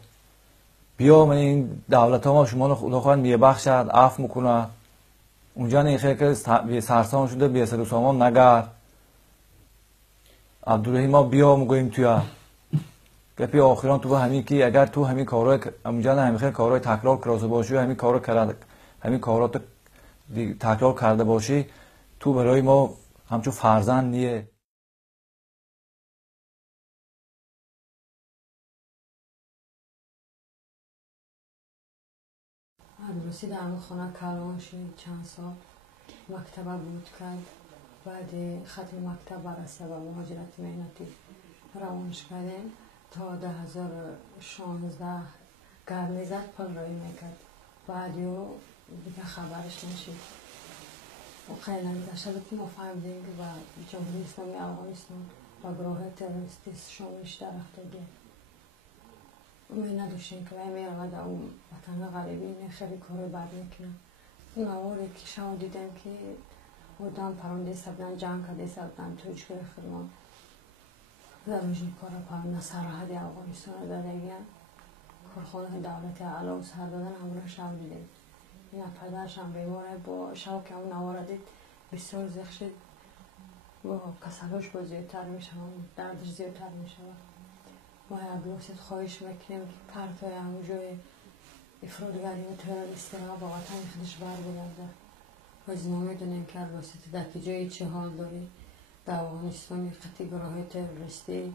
بیا من این دولت ها ما شما خدا خواهد میبخشد عفو میکنه اونجا این خیلی که سرسان شده بی سر و سامان نگرد عبدالرحیم ما بیا میگویم توی گپی آخران تو همین که اگر تو همین کارهای اونجا همین خیلی کارهای تکرار کرده باشی و همین کارات تکرار کرده باشی تو برای ما همچون فرزند نیه رسید همه خانه کلان شد چند سال مکتبه بود کرد بعد ختم مکتب برسه و مهاجرت مهنتی روانش کردیم تا 2016 گرمی زد پل رای میکرد بعد یو دیگه خبرش نشید و خیلی نمیداشته که ما فهمیدیم و جمهوری اسلامی افغانستان و گروه تروریستی شاملش در افتاده می نداشتیم که می رود اون وطن غریبی اینه خیلی کار بد میکنه نواری که شما دیدم که آدم پرونده سبدن جمع کرده سبدن تویش گرفتم زمینی کارا پرونده سرحد افغانستان دادگیان کارخانه دولتی علا و سر دادن همون شب دیدیم این پدرش هم بیماره با شب که اون نواره دید بسیار زخ شد و کسلش با زیادتر میشه دردش زیادتر میشه ما عبدالرحیم خواهش میکنیم که پرتای همون جای افرادگری و تروریستی را با وطن خودش بر بگرده از ما میدونیم که البته در جای چه حال داری در افغانستان قطعی گروه های تروریستی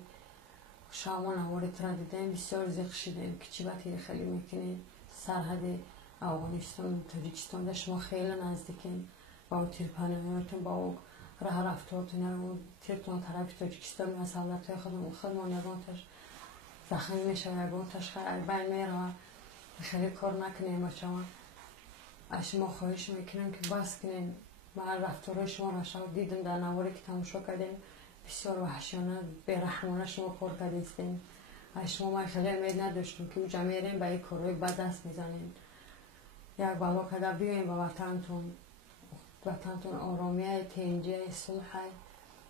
شما نوارد را دیدیم بسیار زیق شدیم که چی باید خیلی میکنیم سرحد افغانستان تاجیکستان در شما خیلی نزدیکیم با تیرپناهیاتون با راه رفتارتون و تیرتون طرف تاجیکستان از حالت خودمان یگانتش زخمی میشه یگانتش بین میره خیلی کار نکنیم بچه ها از شما خواهش میکنیم که بس کنیم ما رفتارهای شما را شاید دیدم در نواری که تماشا کردیم بسیار وحشیانه بیرحمانه شما کار کردیم از شما ما خیلی امید نداشتیم که اوجا میریم به این کارهای بد دست میزنیم یک بالا کده بیاییم به وطنتون آرامیه تنجه صلح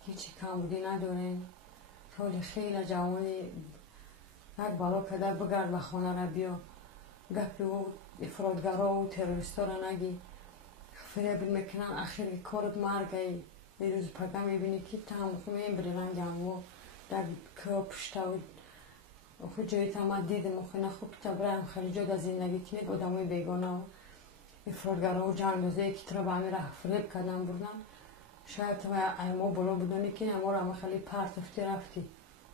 هیچی کمبودی نداریم حالی خیلی جوانی یک بالا کده بگرد به خانه را بیا گپی و افرادگرها و تروریستا را نگی فریب میکنن آخر کارت مرگی یه روز پگه میبینی که تمام خمیم برنگم و در که پشته و خود جایی تمام دیدم و خیلی خوب که تبرایم خیلی جد از زندگی کنید آدمای بیگانه و افرادگرها و جنگازه که ترا به همین راه فریب کردن بردن شاید تو ایما بالا بدونی که اما را همه خیلی پرتفتی رفتی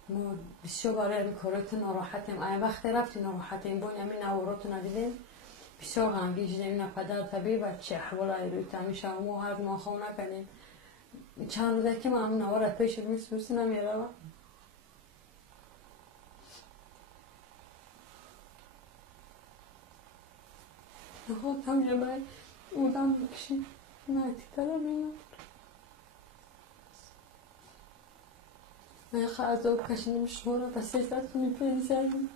ما بسیار برای این کارات ناراحتیم این وقت رفتی ناراحتیم بانی همین نواراتو ندیدیم بسیار غمگین شدیم این پدر طبیعی بچه احوال روی تمیشه و ما هر ما خواه نکنیم چند روزه که ما همین نوارت پیش میسوسی نمیره نخواد همینه برای اودم بکشیم نایتی ترم اینه من خواهد کشیدم شما را به سیزت میپین زدیم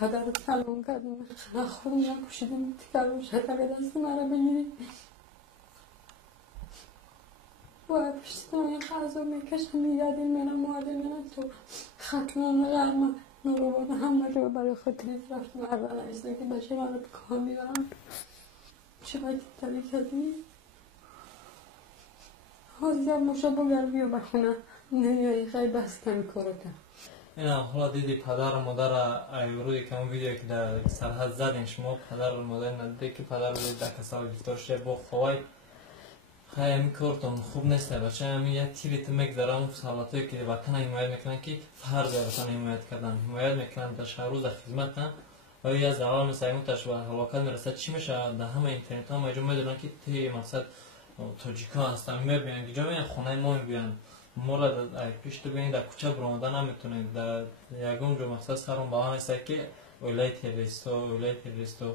پدرت کلون کردیم خودم را کشیدیم تکرم شکر دست مرا بگیریم و پشتم این خواهد میکشم یادیم میرم معادل میرم تو خطلان غرمه نروبان همه رو برای خطری رفتم اول ایسته که بچه من رو بکام میبرم چه باید تبی کردیم حاضر موشا بگر بیا بخونه نمیایی خیلی بس کمی کارتم این حالا دیدی پدر و مادر ایوروی که اون ویدیو که در سرحد زدین شما پدر و مادر ندیده که پدر رو دیده که سال گفتار شه با خواه خیلی همی کارتون خوب نیسته بچه همی یک تیریت مگذاره اون سالاتایی که وطن حمایت میکنن که فرض وطن حمایت کردن حمایت میکنن در شهر روز خدمت هم و یا از اول مثل ایمون تشبه حلاکت میرسد چی میشه در همه اینترنت ها مجموع میدونن که تی مقصد تاجیکا هستن میبینن که جا میبینن خونه ما میبینن ما را در پیش تو بینید در کوچه برامده نمیتونید در یکون جو مقصد سرون با هم هسته که اولای تروریستو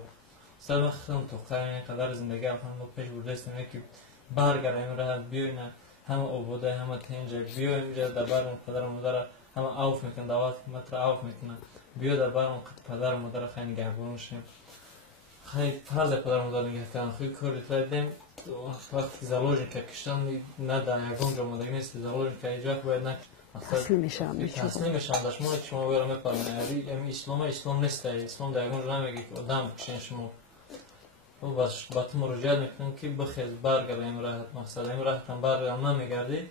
سر وقت هم تو قرن قدر زندگی هم پیش برده هستیم که برگردیم را بیاین همه عبوده همه تنجه بیاین اینجا در برم پدر و مادر همه عوف میکنن دعوت خدمت را عوف میکنن بیا در برم پدر و مادر خیلی نگهبان شیم خیلی فرض پدر و مادر نگه کردن خیلی کاری تایدیم وقتی زلوجن که کشتن نه در یکم جامعه نیست زلوجن که ایجا باید نه تسلیم میشم داشت ما که شما بیارم میپرمین یعنی اسلام نیست اسلام در یکم جا نمیگی که آدم کشن شما و بس باید مراجعت میکنم که بخیز برگرد این راحت مقصد این راحت هم برگرد نمیگردی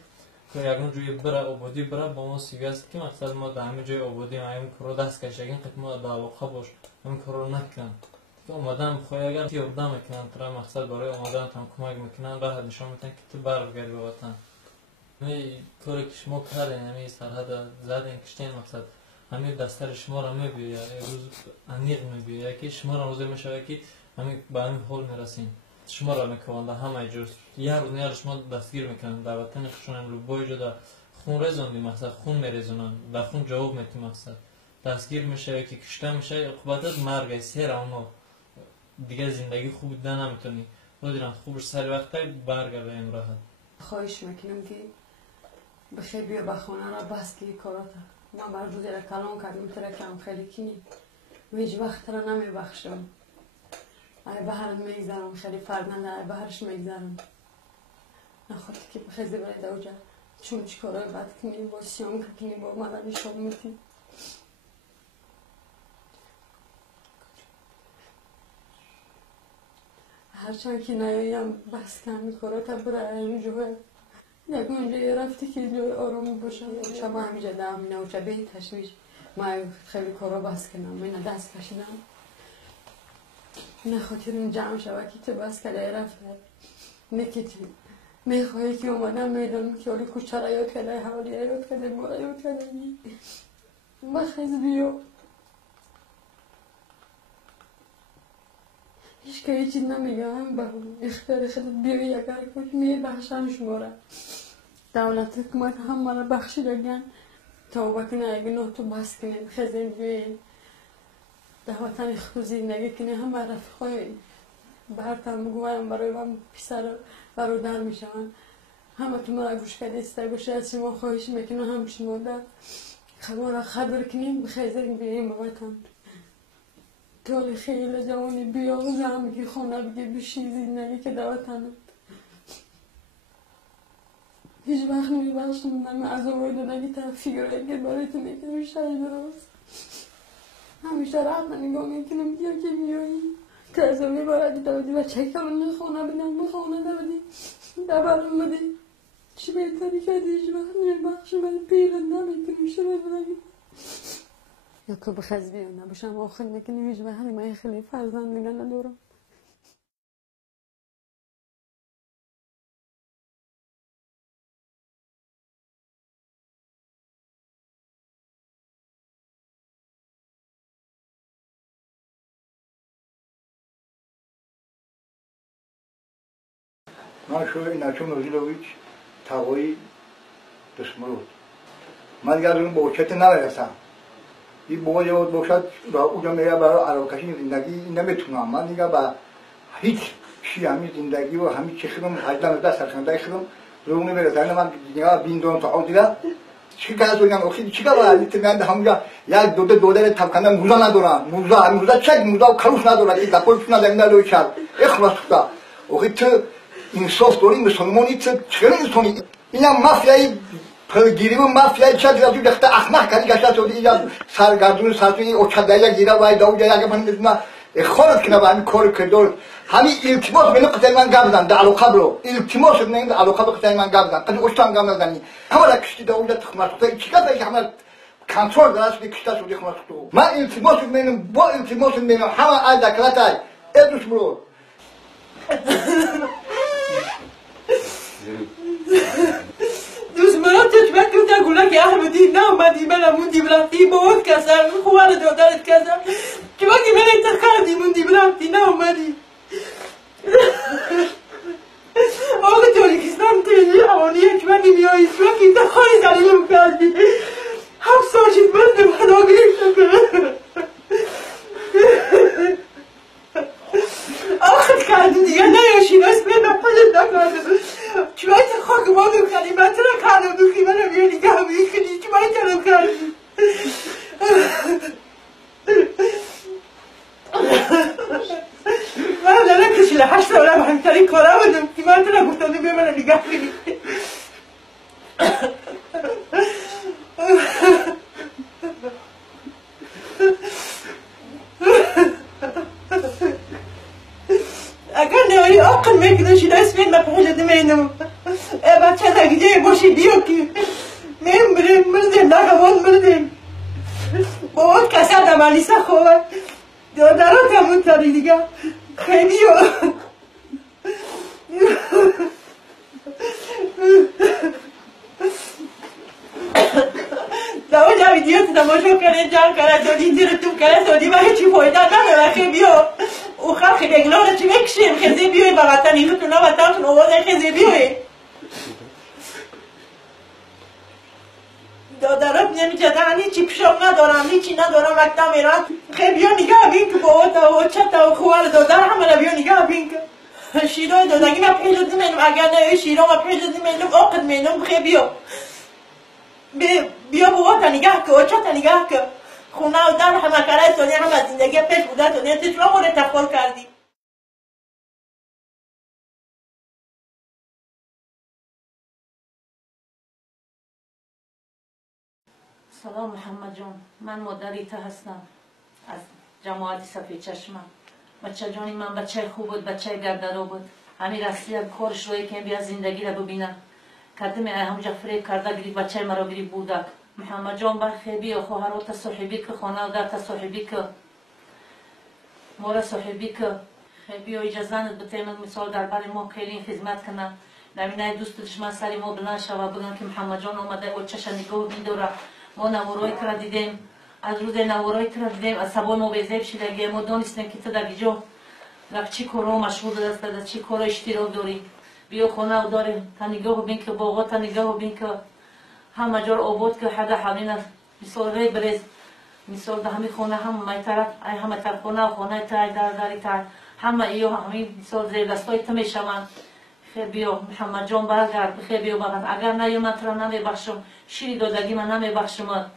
که یکم جوی بره عبودی بره با ما سیگه است که مقصد ما در همه جای عبودی این کرو دست کشیدیم که ما در علاقه باش این کرو نکن که اومدن بخواه اگر تی اردم میکنن ترا مقصد برای اومدن هم کمک میکنن راحت نشان میتن که تو برگردی به وطن همه کاری که شما کردین همه سرحد زدین کشتین مقصد همه دستر شما را میبیه روز انیق میبیه که شما را روزه میشه که همه به همین حال میرسین شما را میکنن در همه جور یه روز نیار شما دستگیر میکنن در وطن خشونن رو بای جدا خون ریزوندی مقصد خون میریزونن در خون جواب میتی مقصد دستگیر میشه که کشته میشه اقباتت مرگه سیر اما دیگه زندگی خوب ده نمیتونی خودیران خوبش سری وقتا برگرده این راحت خواهش میکنم که بخیر بیا به خانه را بس که کاراتا ما بر روزی را کلان کردیم تره کم خیلی کنی و هیچ وقت را نمیبخشم ای بهرت میگذارم خیلی فرمنده ای بهرش میگذارم نخواهد که بخیر زبرید اوجا چون چی کارای بد کنی با سیام کنی با مدنی شد میتی هرچند که نیایم بس کمی کاراتا برای این جوه یک اونجا رفتی که جای آرامی باشه شما همیجا دهم نوچه به تشویش ما خیلی کارا بس کنم من دست کشیدم نه خاطر این جمع شوه که تو بس کده رفته نکیتی میخواهی که اومدم میدونم که اولی کوچه را یاد کرده حوالی را یاد کرده بورا یاد کرده بخیز بیو هیچ که هیچی نمیگم به اختیار خودت بیوی اگر کنی میبخشم شما را دولت حکومت هم مرا بخشیدگن توبه کنه اگه نه تو بس کنید خزین بیوین در وطن خود زندگی کنی همه رفقای برتم گویم برای من پسر برادر میشن همه تو مرا گوش کرده است گوش از شما خواهش میکنم هم شما در خبر خبر کنیم بخیزیم بیاییم به وطن طول خیلی جوانی بیا و زن بگی خونه بگی بشی زندگی که در وطن هیچ وقت نمیبخشم من از آقای دادگی طرف فیگرهایی که برای تو میکنم شای درست همیشه راحت من نگاه میکنم بیا که بیایی که از آقای بارد دادی بچه که من خونه بدم به خونه دادی دبرم بدی چی بهتری که هیچ وقت نمیبخشم من پیلن نمیکنم شما دادگی یا که بخز بیان نباشم آخر میکنم هیچ وقت من خیلی فرزند نگه ندارم من شوی ناچو نوزیلویچ تاوی دشمرود من دیگر اون بوچت نمیرسم این بوچه بود باشد با اونجا میگه برای عراقی زندگی نمیتونم من دیگر با هیچ چی همین زندگی و همین چی خودم هجدم دست سرخنده خودم رو نمیرسم من دیگر بیندون تا آن دیگر چی کار کنم آخه چی کار باید میتونم همونجا یک دوده تبخنده موزه ندارم موزه چک موزه و کلوش ندارم این دپوش ندارم نداری چر اخلاص خدا آخه تو انصاف داری مسلمانی تو چرا انسانی اینا مافیایی پرگیری و مافیایی چه دیگه تو دخته احمق کردی گشته شدی اینجا سرگردون سرتونی اوچدایی گیره وای داو جایی اگه من میدونم خودت کنه با همین کار کردور همین التماس منو قتل من گردن در علاقه برو التماس من در علاقه به قتل من گردن قد اوشتان گام ندانی همه را کشتی داو جا تخماس تو چیکار داری که همه کنترل دارست کشته شدی خماس تو من التماس منو با التماس منو همه از دکلاتای ادوس برو دوست مرا تجمع کردن گوله که احمدی نه اومدی من موندی برفتی بود کسر خوبان دادرت کسر که وقتی من انتخابی موندی برفتی نه اومدی آقا تولیکستان تیجی حوانیه که من نمیایی شما که انتخابی زنیم کردی هم ساشید من خدا گریشت کرد آخر کردی دیگه نیاشین اسم من پلت نکردم چما خاک ما دو کردی من چرا کردم دو که منو بیا نگه میکنی چما چرا کردی من دارم که 48 سالم همترین کارم بودم که من چرا گفتم بیا منو نگه کنی اگر نهایی عقل میکنه شده اسمین ما پهلده مینم بچه تگیده باشی بیو که میم بریم مردیم نگوان مردیم بود کسی دمالیسه خوبه دادرات همون تاری دیگه خیلی دو جا ویدیو تماشا کنه جان کنه دادی زیر تو کنه دادی و هیچی فایده نمیره خیلی او خلق بگلاره چی بکشیم خیزی بیوی با وطن اینو تو نا وطن تون اوازه خیزی بیوی دادرات نمیجدن هیچی پیشم ندارم هیچی ندارم وقتا میرم خیلی بیا نگاه بین که با و چتا و خوال دادر همه بیا نگاه بین که شیرای دادگی ما پیجدی مینم اگر نه شیرا ما پیجدی مینم آقد مینم خیلی بیا با وطن نگاه که و چتا نگاه که خونه و در همه کاره سونی همه زندگی پیش بوده سونی تجربه مورد تفکر کردی سلام محمد جان من مادریت هستم از جماعت سفید چشمه بچه جانی من بچه خوب بود بچه گردرو بود همین راستی کارش روی که بیا زندگی را ببینم کردم همونجا فریب کرده گریب بچه مرا گریب بودک محمد جان برخیبی و خواهرات صاحبی که خانه و در صاحبی که مورا صاحبی که بیا اجازه بده من مثال در برای ما خیلی خدمت کنه نمینه دوست دشمن سری ما بلند شوه بگن که محمد جان آمده و چش نگاه میداره ما نوارای تر دیدیم از روز نوارای تر دیدیم از سبای ما بیزیب شدگی ما دانستیم که تو در اینجا در چی کارا مشغول دست در چی کارا اشتراک داری بیا خانه و داریم تا نگاه بین که باغا تا نگاه بین که همه جا آباد که حدا همین مثال ری بریز مثال در همین خانه همه طرف همه طرف خانه و خانه تای داری تای همه ایو همین مثال زیر دستای تو میشوند خیر بیا محمد جان برگرد بخیر بیا بابا اگر نیومد تو را نمیبخشم شیری دادگی من نمیبخشم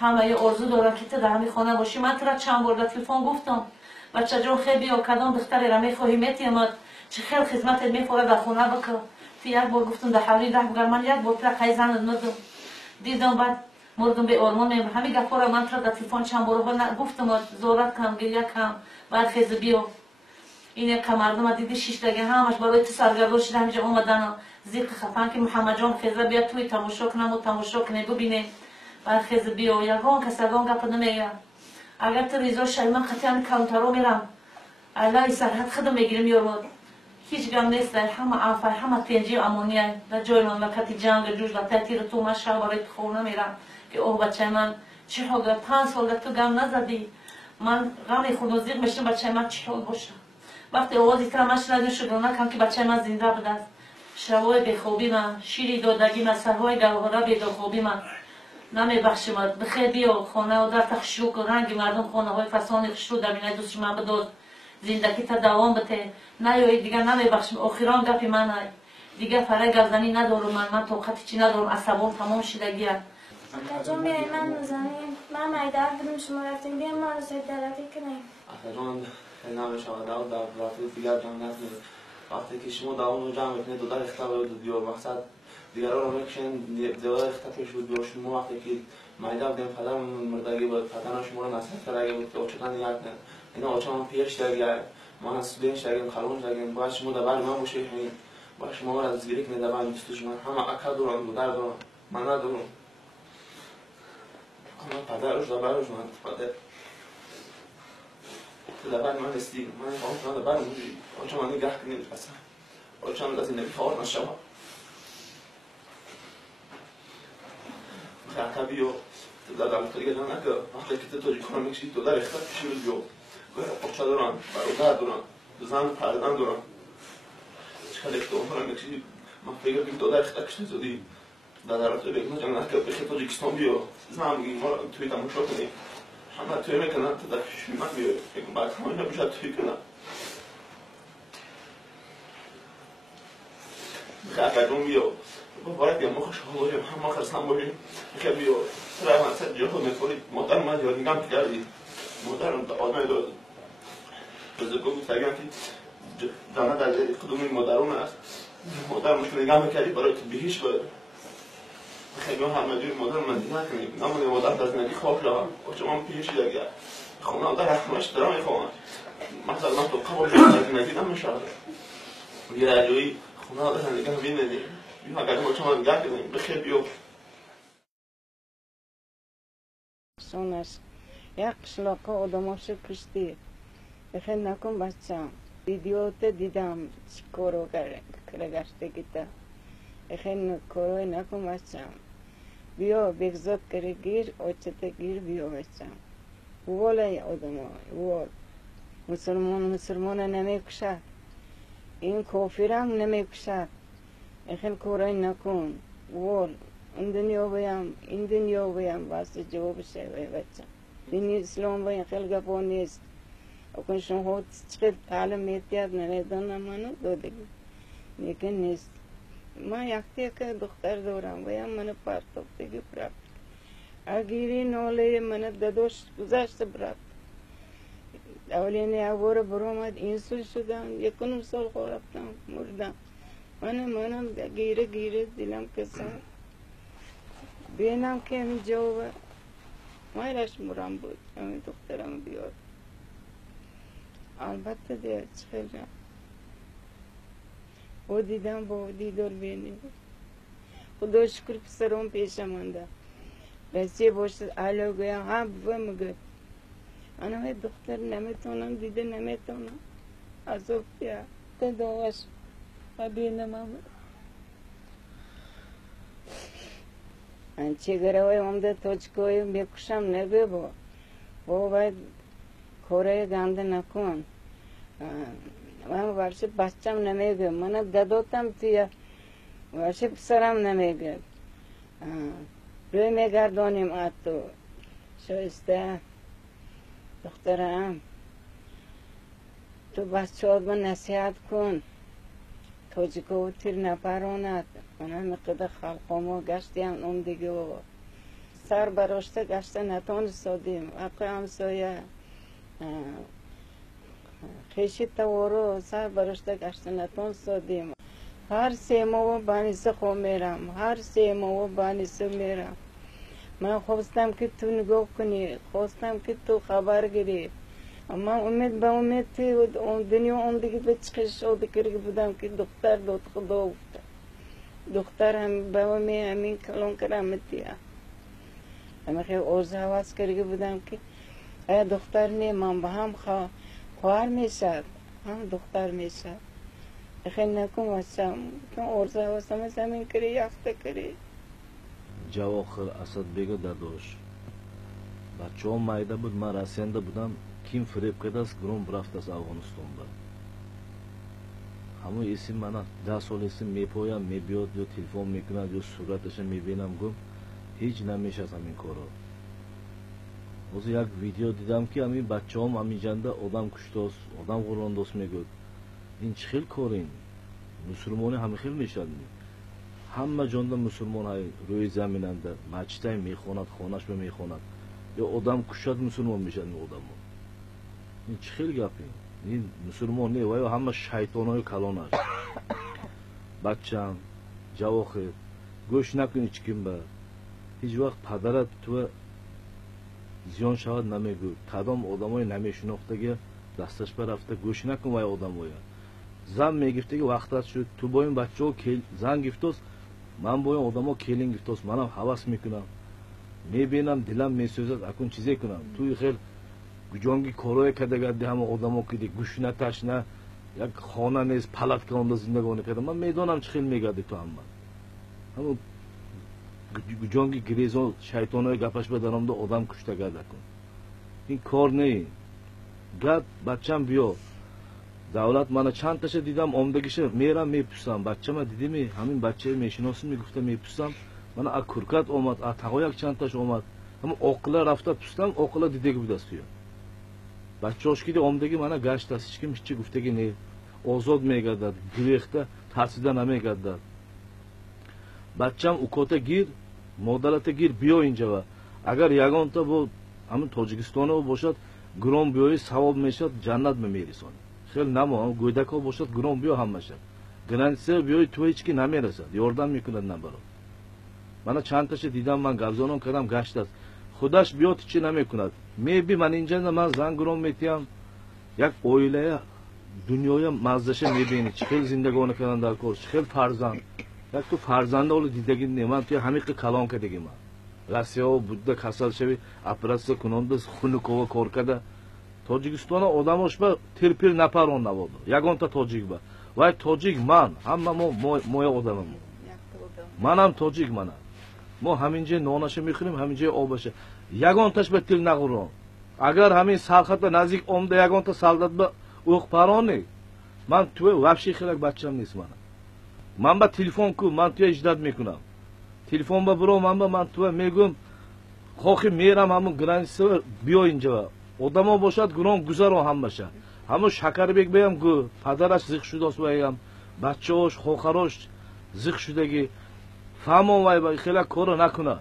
همه ای آرزو دارم که تو در همین خانه باشی من تو را چند بار در تلفن گفتم بچه جان خیر بیا کدام دختری را میخواهی میتیمد چه خیلی خدمتت میخوره در خانه بکن تو یک بار گفتم در حولی ره بگر من یک بار تو را قی زند ندم دیدم بعد مردم به آرمان میبرم همین گفت را من تو را در تلفن چند بار گفتم زورت کم گریه کم بعد خیز بیا این یک مردم دیدی شش دگه همش برای تو سرگردان شده همینجا اومدن زیر خفن که محمد جان خیزه بیا توی تماشا کنم و تماشا کنه ببینه بعد خیز بیا یگان کس یگان گپ نمیگه اگر تو ریزا شای من قطعا کانترو میرم الهی سرحد خودم میگیرم یارو هیچ گم نیست همه عفو همه تنجی و امنیت در جای مملکت جنگ جوش و تاثیر تو من شب برای تو خونه میرم که اوه بچه من چه حال 5 سال تو گم نزدی من غم خود زیر میشم بچه من چه حال باشه وقتی آوازی تر من شنیدم شکر نکنم که بچه من زنده بوده است شبای بیخوابی من شیری دادگی من سرهای گوهره بیدخوابی من نمیبخشم بخیر بیا خانه و در تخشوک و رنگ مردم خانه های فسان خشرو در بینای دوست من بداد زندگی تا دوام بده نه دیگه نمیبخشم آخران گپی من های دیگه فرای گردنی ندارم من طاقتی چی ندارم عصبان تمام شدگیه جان بیایی من نزنیم من مایده بدم شما رفتیم بیایم ما رو زید دلتی کنیم جان خیلی نمیشود در رفته دیگر جمع نکنید وقتی که شما دوام رو جمع بکنید دو در اختلاف بود بیار مقصد دیگر رو میکشن دیگر اختلافش بود بیار شما وقتی که مایده بدیم پدر مردگی بود پدران شما رو نصیحت کرده بود که آچتان یک نه اینا آچان پیش دگیر ما نسلینش دگیم خلونش دگیم باید شما در بر من باشه باید شما رو از زیری کنید در بر دوست شما همه اکا دوران دو در دوران من ندارم اما پدرش در برش من پدر در بر من استیگ من در بر موجی آچان من نگه کنید اصلا آچان از این نبی خواه نشما خیلی طبیعی و در مختلقه جان نکه وقتی که تو جی کنم میکشید تو در اختلاف کشی رو بیو اپچه دوران برادر دوران زن پردن دوران چقدر اختلاف کنم میکشید من فکر کنم تو در اختلاف کشید زدی در تو بگم جان نکه بخی تو جیکستان بیو زن بگی ما توی تماشا کنی همه توی میکنن تو در کشی من بیو بگم بعد همه نمیشد توی کنن خیلی جون بیو باید بیام ما خوشحال باشیم هم ما خرسان باشیم که بیو رای من سر جهو میخوری مادر من یاد نگم کردی مادرم تا آدمای داد بزرگو بود تگم که دانه در کدومی مادرون است مادر مشکل نگم کردی برای تو بهیش باید خیلی همه جوی مادر من دیگه نکنیم نمونه مادر در زندگی خواب شدم و شما پیشی دیگر خونه در همش درم میخوام مثلا من تو قبول در زندگی نمیشود یه جوی خونه در زندگی هم بینیدیم اگر ما شما نگه کنیم بخیر بیو سونش یک قشلاقه آدماش کشتی بخیر نکن بچم ویدیوت دیدم چی کارو کرگشته گیتا بخیر کارو نکن بچم بیا بگذات کری گیر آچته گیر بیا بچم والا آدم وال مسلمان نمیکشد این کافرم نمیکشد اخن کارای نکن وال این دنیا بیم واسه جواب شوی بچه دین اسلام بیم خیلی گپا نیست اکن شما چقدر تعلیم میتیاد نمیدانم منو دادگی لیکن نیست من یکتی که دختر دارم بیم منو پرتافتگی برد اگیری ناله منو دادوش گذشت برد اولین اول برآمد اینسول شدم یکونم سال خورفتم مردم منم گیره دیلم کسان بینم که همین جواب مایرش مرام بود همین دخترم بیاد البته دیگه خیلی او دیدم با دیدار بینیم خدا شکر پسرم پیشم مانده بچه باشد الو گویم ها بگو مگه انا دختر نمیتونم دیده نمیتونم азобия дедоаш бабинамам чегаравай омда точкой мекушам не бебо бовай коре ганде накун من ورشه بچم نمیگه من داداتم توی ورشه پسرم نمیگه روی میگردانیم اتو شایسته دخترم تو بچه ها با نصیحت کن توجیکو تیر نپراند من همه قدر خلقامو گشتیم اون دیگه بابا سر براشته گشته نتون سادیم اقوی همسایه خیشی تورو سر براشته گشته نتون سادیم هر سیمو بانیسه خو میرم هر سیمو بانیسه میرم من خواستم که تو نگاه کنی خواستم که تو خبر گیری اما امید به امید اون دنیا اون دیگه به چخش شده کرده بودم که دختر داد خدا افتاد دختر هم به همین کلون کرامتیه اما خیلی اوز حواس کرده بودم که ای دختر نی من با هم خواهر میشد هم دختر میشد خیلی نکن واسم که اوز حواس هم زمین کری یافته کری جواخر اسد بیگه داداش بچه ها مایده بود من رسینده بودم کیم فریب کرده است گروم برفت از افغانستان همون اسم من 10 سال اسم میپویم میبیاد یا تلفن میکند یا صورتش میبینم گم هیچ نمیشه از همین کارا از یک ویدیو دیدم که همین بچه هم همین جنده آدم کشتاست آدم غرانداست میگود این چه خیلی کارین مسلمانی همه خیلی میشد همه جنده مسلمان های روی زمیننده مچتای میخواند خانش به میخواند یا آدم کشد مسلمان میشد این آدم این چه خیلی گپی این مسلمان نیه و همه شیطان های کلان هست بچم جواخه گوش نکنی چکیم با هیچ وقت پدرت تو زیان شود نمیگو کدام آدم های نمیشناخته دستش برفته گوش نکن و آدم های زن میگفته که وقتت شد تو با این بچه ها زن گفتاست من با این آدم ها کلین گفتاست منم حواس میکنم میبینم دلم میسوزد اکن چیزی کنم توی خیلی جانگی کارای کدگردی همه آدم ها کدی گوش نتش نه یک خانه نیست پلت کننده زندگانی کرده من میدانم چه خیلی میگردی تو همه جانگی گریزان شیطان های گپش بدارم دو آدم کشته گرده کن این کار نی گد بچم بیا دولت من چند تشه دیدم آمدگیشه میرم میپوسم بچه ما دیدیمی همین بچه میشناسم میگفته میپوسم من از کرکت آمد از تقایق چند تاش آمد همون اقلا رفته پوستم اقلا دیده بود است توی بچه هاش که آمدگی من گشت است هیچ که گفته که نه آزاد میگردد گریخته ترسیده نمیگردد بچم اوکاته گیر مادرت گیر بیا اینجا و اگر یگان تا با همون تاجیکستان باشد گرام بیایی ثواب میشد جنت میمیرسانی خیلی نما گویدک ها باشد گرام بیا هم میشد گرانسه بیایی تو هیچ کی نمیرسد یاردم میکند نبرو من چند تاش دیدم من گلزانم کردم گشت است خودش بیاد چی نمیکند میبی من اینجا من زن گرام میتیم یک اویله دنیای مزدشه میبینی چه زندگانی کردن در کار چه فرزند یک تو فرزنده اول دیدگی نیم توی همین کلان کردگی من راستی ها بوده کسل شوی اپراسیون کننده خونکوه کار کرده تاجیکستان آدماش به ترپیر نپران نبود یگان تا تاجیک با وای تاجیک من همه ما آدمم منم تاجیک منم ما همینجا نانش میخوریم همینجا آبشه یگان تاش به تل نگوران اگر همین سالخط نزدیک آمده یگان تا سالدت به اوق پرانی من توی وحشی خیلی بچه‌م نیست من با تلفن کو من توی اجداد میکنم تلفن با برو من توی میگم خوخی میرم همون گرانسه بیا اینجا آدما باشد گران گذارو هم باشه همون شکر بگم گو پدرش زیخ شده است بگم بچه‌اش خوخراش زیخ شدگی فهمم وای خیلی کارو نکنه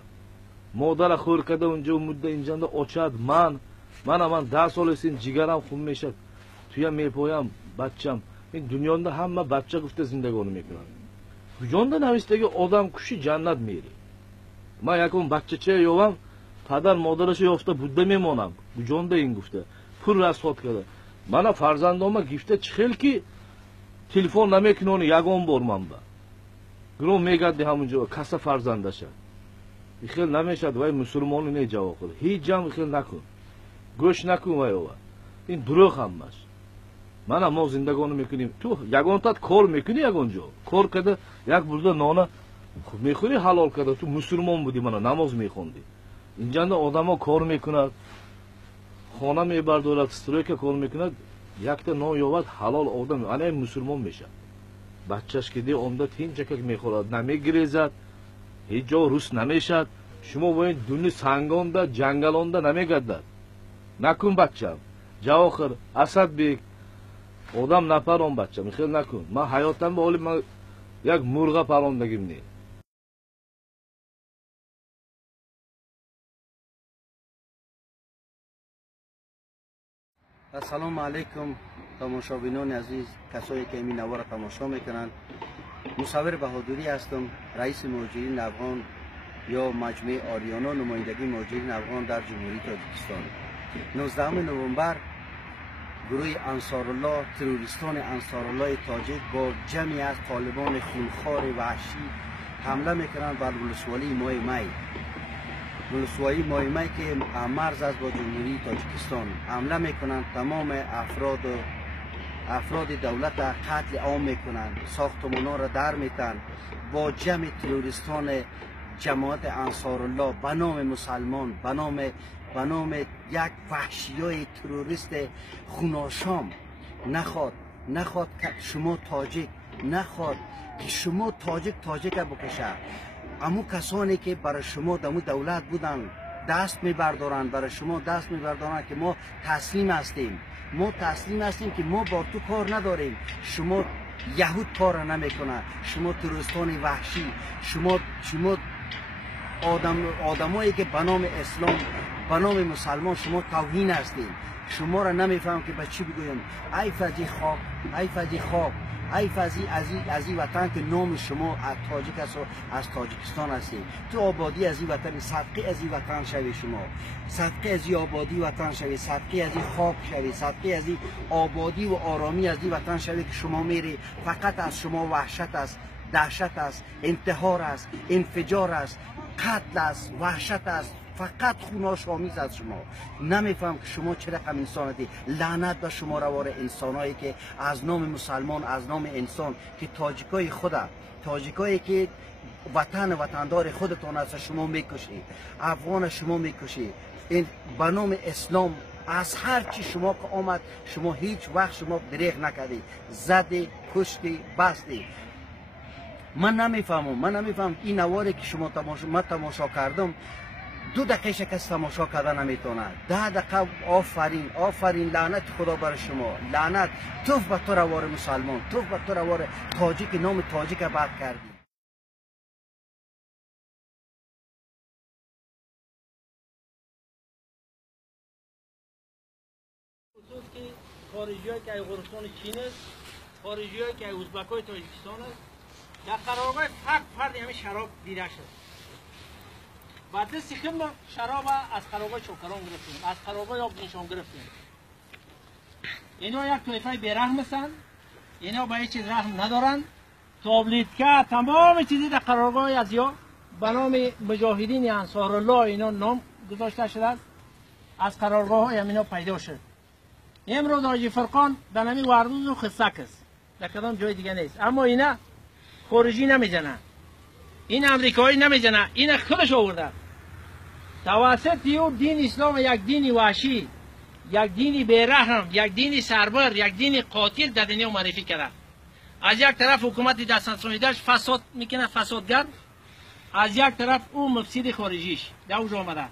مادر خور کرده اونجا مدت اینجا اوچاد من 10 سال است جگرم خون میشه توی میپویم بچم این دنیادا همه بچه گفته زندگانی میکنن کجاندا نوشته که آدم کشی جنت میری من یکم بچه چه یوام پدر مادرش یافته بوده میمونم کجاندا این گفته پول رسوت کرده من فرزندام گفته چخیل کی تلفن نمیکنه یگان بار من با گرو میگه همونجا کاسه فرزندشه خیلی نمیشد وای مسلمانی نه جواب هیچ جام خیلی نکن گوش نکن وای این دروغ همش mana ما زندگانی میکنیم تو یگان تات کار میکنی یگان جا کار کرده یک برده نانه میخوری حلال کرده تو مسلمان بودی من نماز میخوندی اینجا آدما کار میکنند خانه میبردارد استروک کار میکند یک تا نان یابد حلال آدم الان مسلمان میشه بچهش که دی عمده تین چکک میخورد نمیگریزد هیچ جا روس نمیشد شما باید دنیا سنگانده جنگلانده نمیگردد نکن بچم جواخر اسد بیک آدم نپران بچم خیلی نکن من حیاتم به حالی من یک مرغ پراندگیم نی السلام علیکم تماشابینان عزیز کسایی که این نوار تماشا میکنند مصور بهادری هستم رئیس مهاجرین افغان یا مجمع آریانا نمایندگی مهاجرین افغان در جمهوری تاجیکستان 19 نوامبر گروه انصارالله تروریستان انصارالله تاجیک با جمعی از طالبان خونخوار وحشی حمله میکنند بر ولسوالی ماه می ولسوالی ماه می که مرز است با جمهوری تاجیکستان حمله میکنند تمام افراد دولت قتل عام میکنند ساختمان‌ها را در میتن با جمع تروریستان جماعت انصارالله به نام مسلمان به نام یک وحشیای تروریست خوناشام نخواد که شما تاجیک نخواد که شما تاجیک بکشه امو کسانی که برای شما دمو دولت بودن دست میبردارن برای شما دست میبردارن که ما تسلیم هستیم که ما با تو کار نداریم شما یهود کار نمیکنه شما تروریستان وحشی شما آدمایی که به نام اسلام به نام مسلمان شما توهین هستید شما را نمیفهم که به چی بگویم ای فضی خواب ای فضی از این وطن که نام شما از تاجیک است و از تاجیکستان هستید تو آبادی از این وطن صدقه از این وطن شوی شما صدقه از این آبادی وطن شوی صدقه از این خواب شوی صدقه از این آبادی و آرامی از این وطن شوی که شما میری فقط از شما وحشت است دهشت است انتحار است انفجار است قتل است وحشت است فقط خوناشامیز از شما نمیفهم که شما چه رقم انسانیتی لعنت به شما روار انسانایی که از نام مسلمان از نام انسان که تاجیکایی که وطندار خودتان است شما میکشید افغان شما میکشید این به نام اسلام از هر چی شما که آمد شما هیچ وقت شما دریغ نکردید زدی کشتی بستی من نمیفهمم این نواری که من تماشا کردم 2 دقیقه کس تماشا کردن نمیتونه 10 دقیقه آفرین لعنت خدا بر شما لعنت توف به تو روار مسلمان توف به تو روار تاجیک نام تاجیک بد کردی خصوص که خارجی‌هایی که غرستان چین است خارجی‌هایی که ازبک‌های تاجیکستان است در قرارگاه فرد همه شراب دیده شد بعد دستی خیلی شراب از قرارگاه چوکران گرفتیم از قرارگاه آب نشان گرفتیم اینا یک طایفه بیرحم هستند اینا به هیچ چیز رحم ندارن تابلیت که تمام چیزی در قرارگاه از یا به نام مجاهدین انصارالله اینا نام گذاشته شده است از قرارگاه های همینا پیدا شد امروز حاجی فرقان در نمی وردوز و خسک است در کدام جای دیگه نیست اما اینا خارجی نمیزنن این امریکایی نمیزنن این خودش آورده توسط یو دین اسلام یک دین وحشی یک دین بیرحم یک دین سربر یک دین قاتل در دنیا معرفی کرده از یک طرف حکومت دست نخورده‌اش فساد میکنه فسادگر از یک طرف او مفسد خارجیش در اوج آمده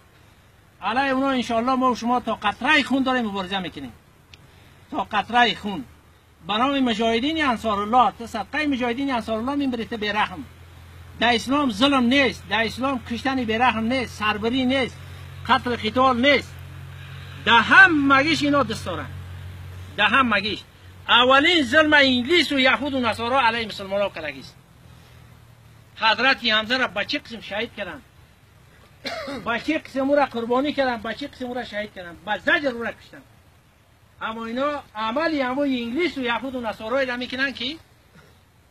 علیه اونا انشاءالله ما و شما تا قطره خون داریم مبارزه میکنیم تا قطره خون به نام مجاهدین انصارالله تا صدقه مجاهدین انصارالله میبرید بیرحم در اسلام ظلم نیست در اسلام کشتن بیرحم نیست سربری نیست قتل قتال نیست در هم مگیش اینا دست دارن در هم مگیش اولین ظلم انگلیس و یهود و نصارا علیه مسلمان ها کرگیست حضرت حمزه را به چه قسم شهید کردن به چه قسم او را قربانی کردن به چه قسم او را شهید کردن به زجر او را کشتن اما اینا عملی همون انگلیس و یهود و نصارا را میکنن که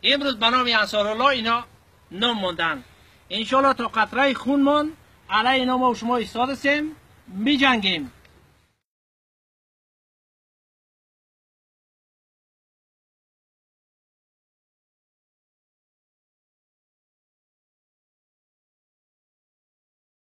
امروز به نام انصارالله اینا نام موندن انشالله تا قطره خون من علیه اینا ما و شما ایستاده سیم می جنگیم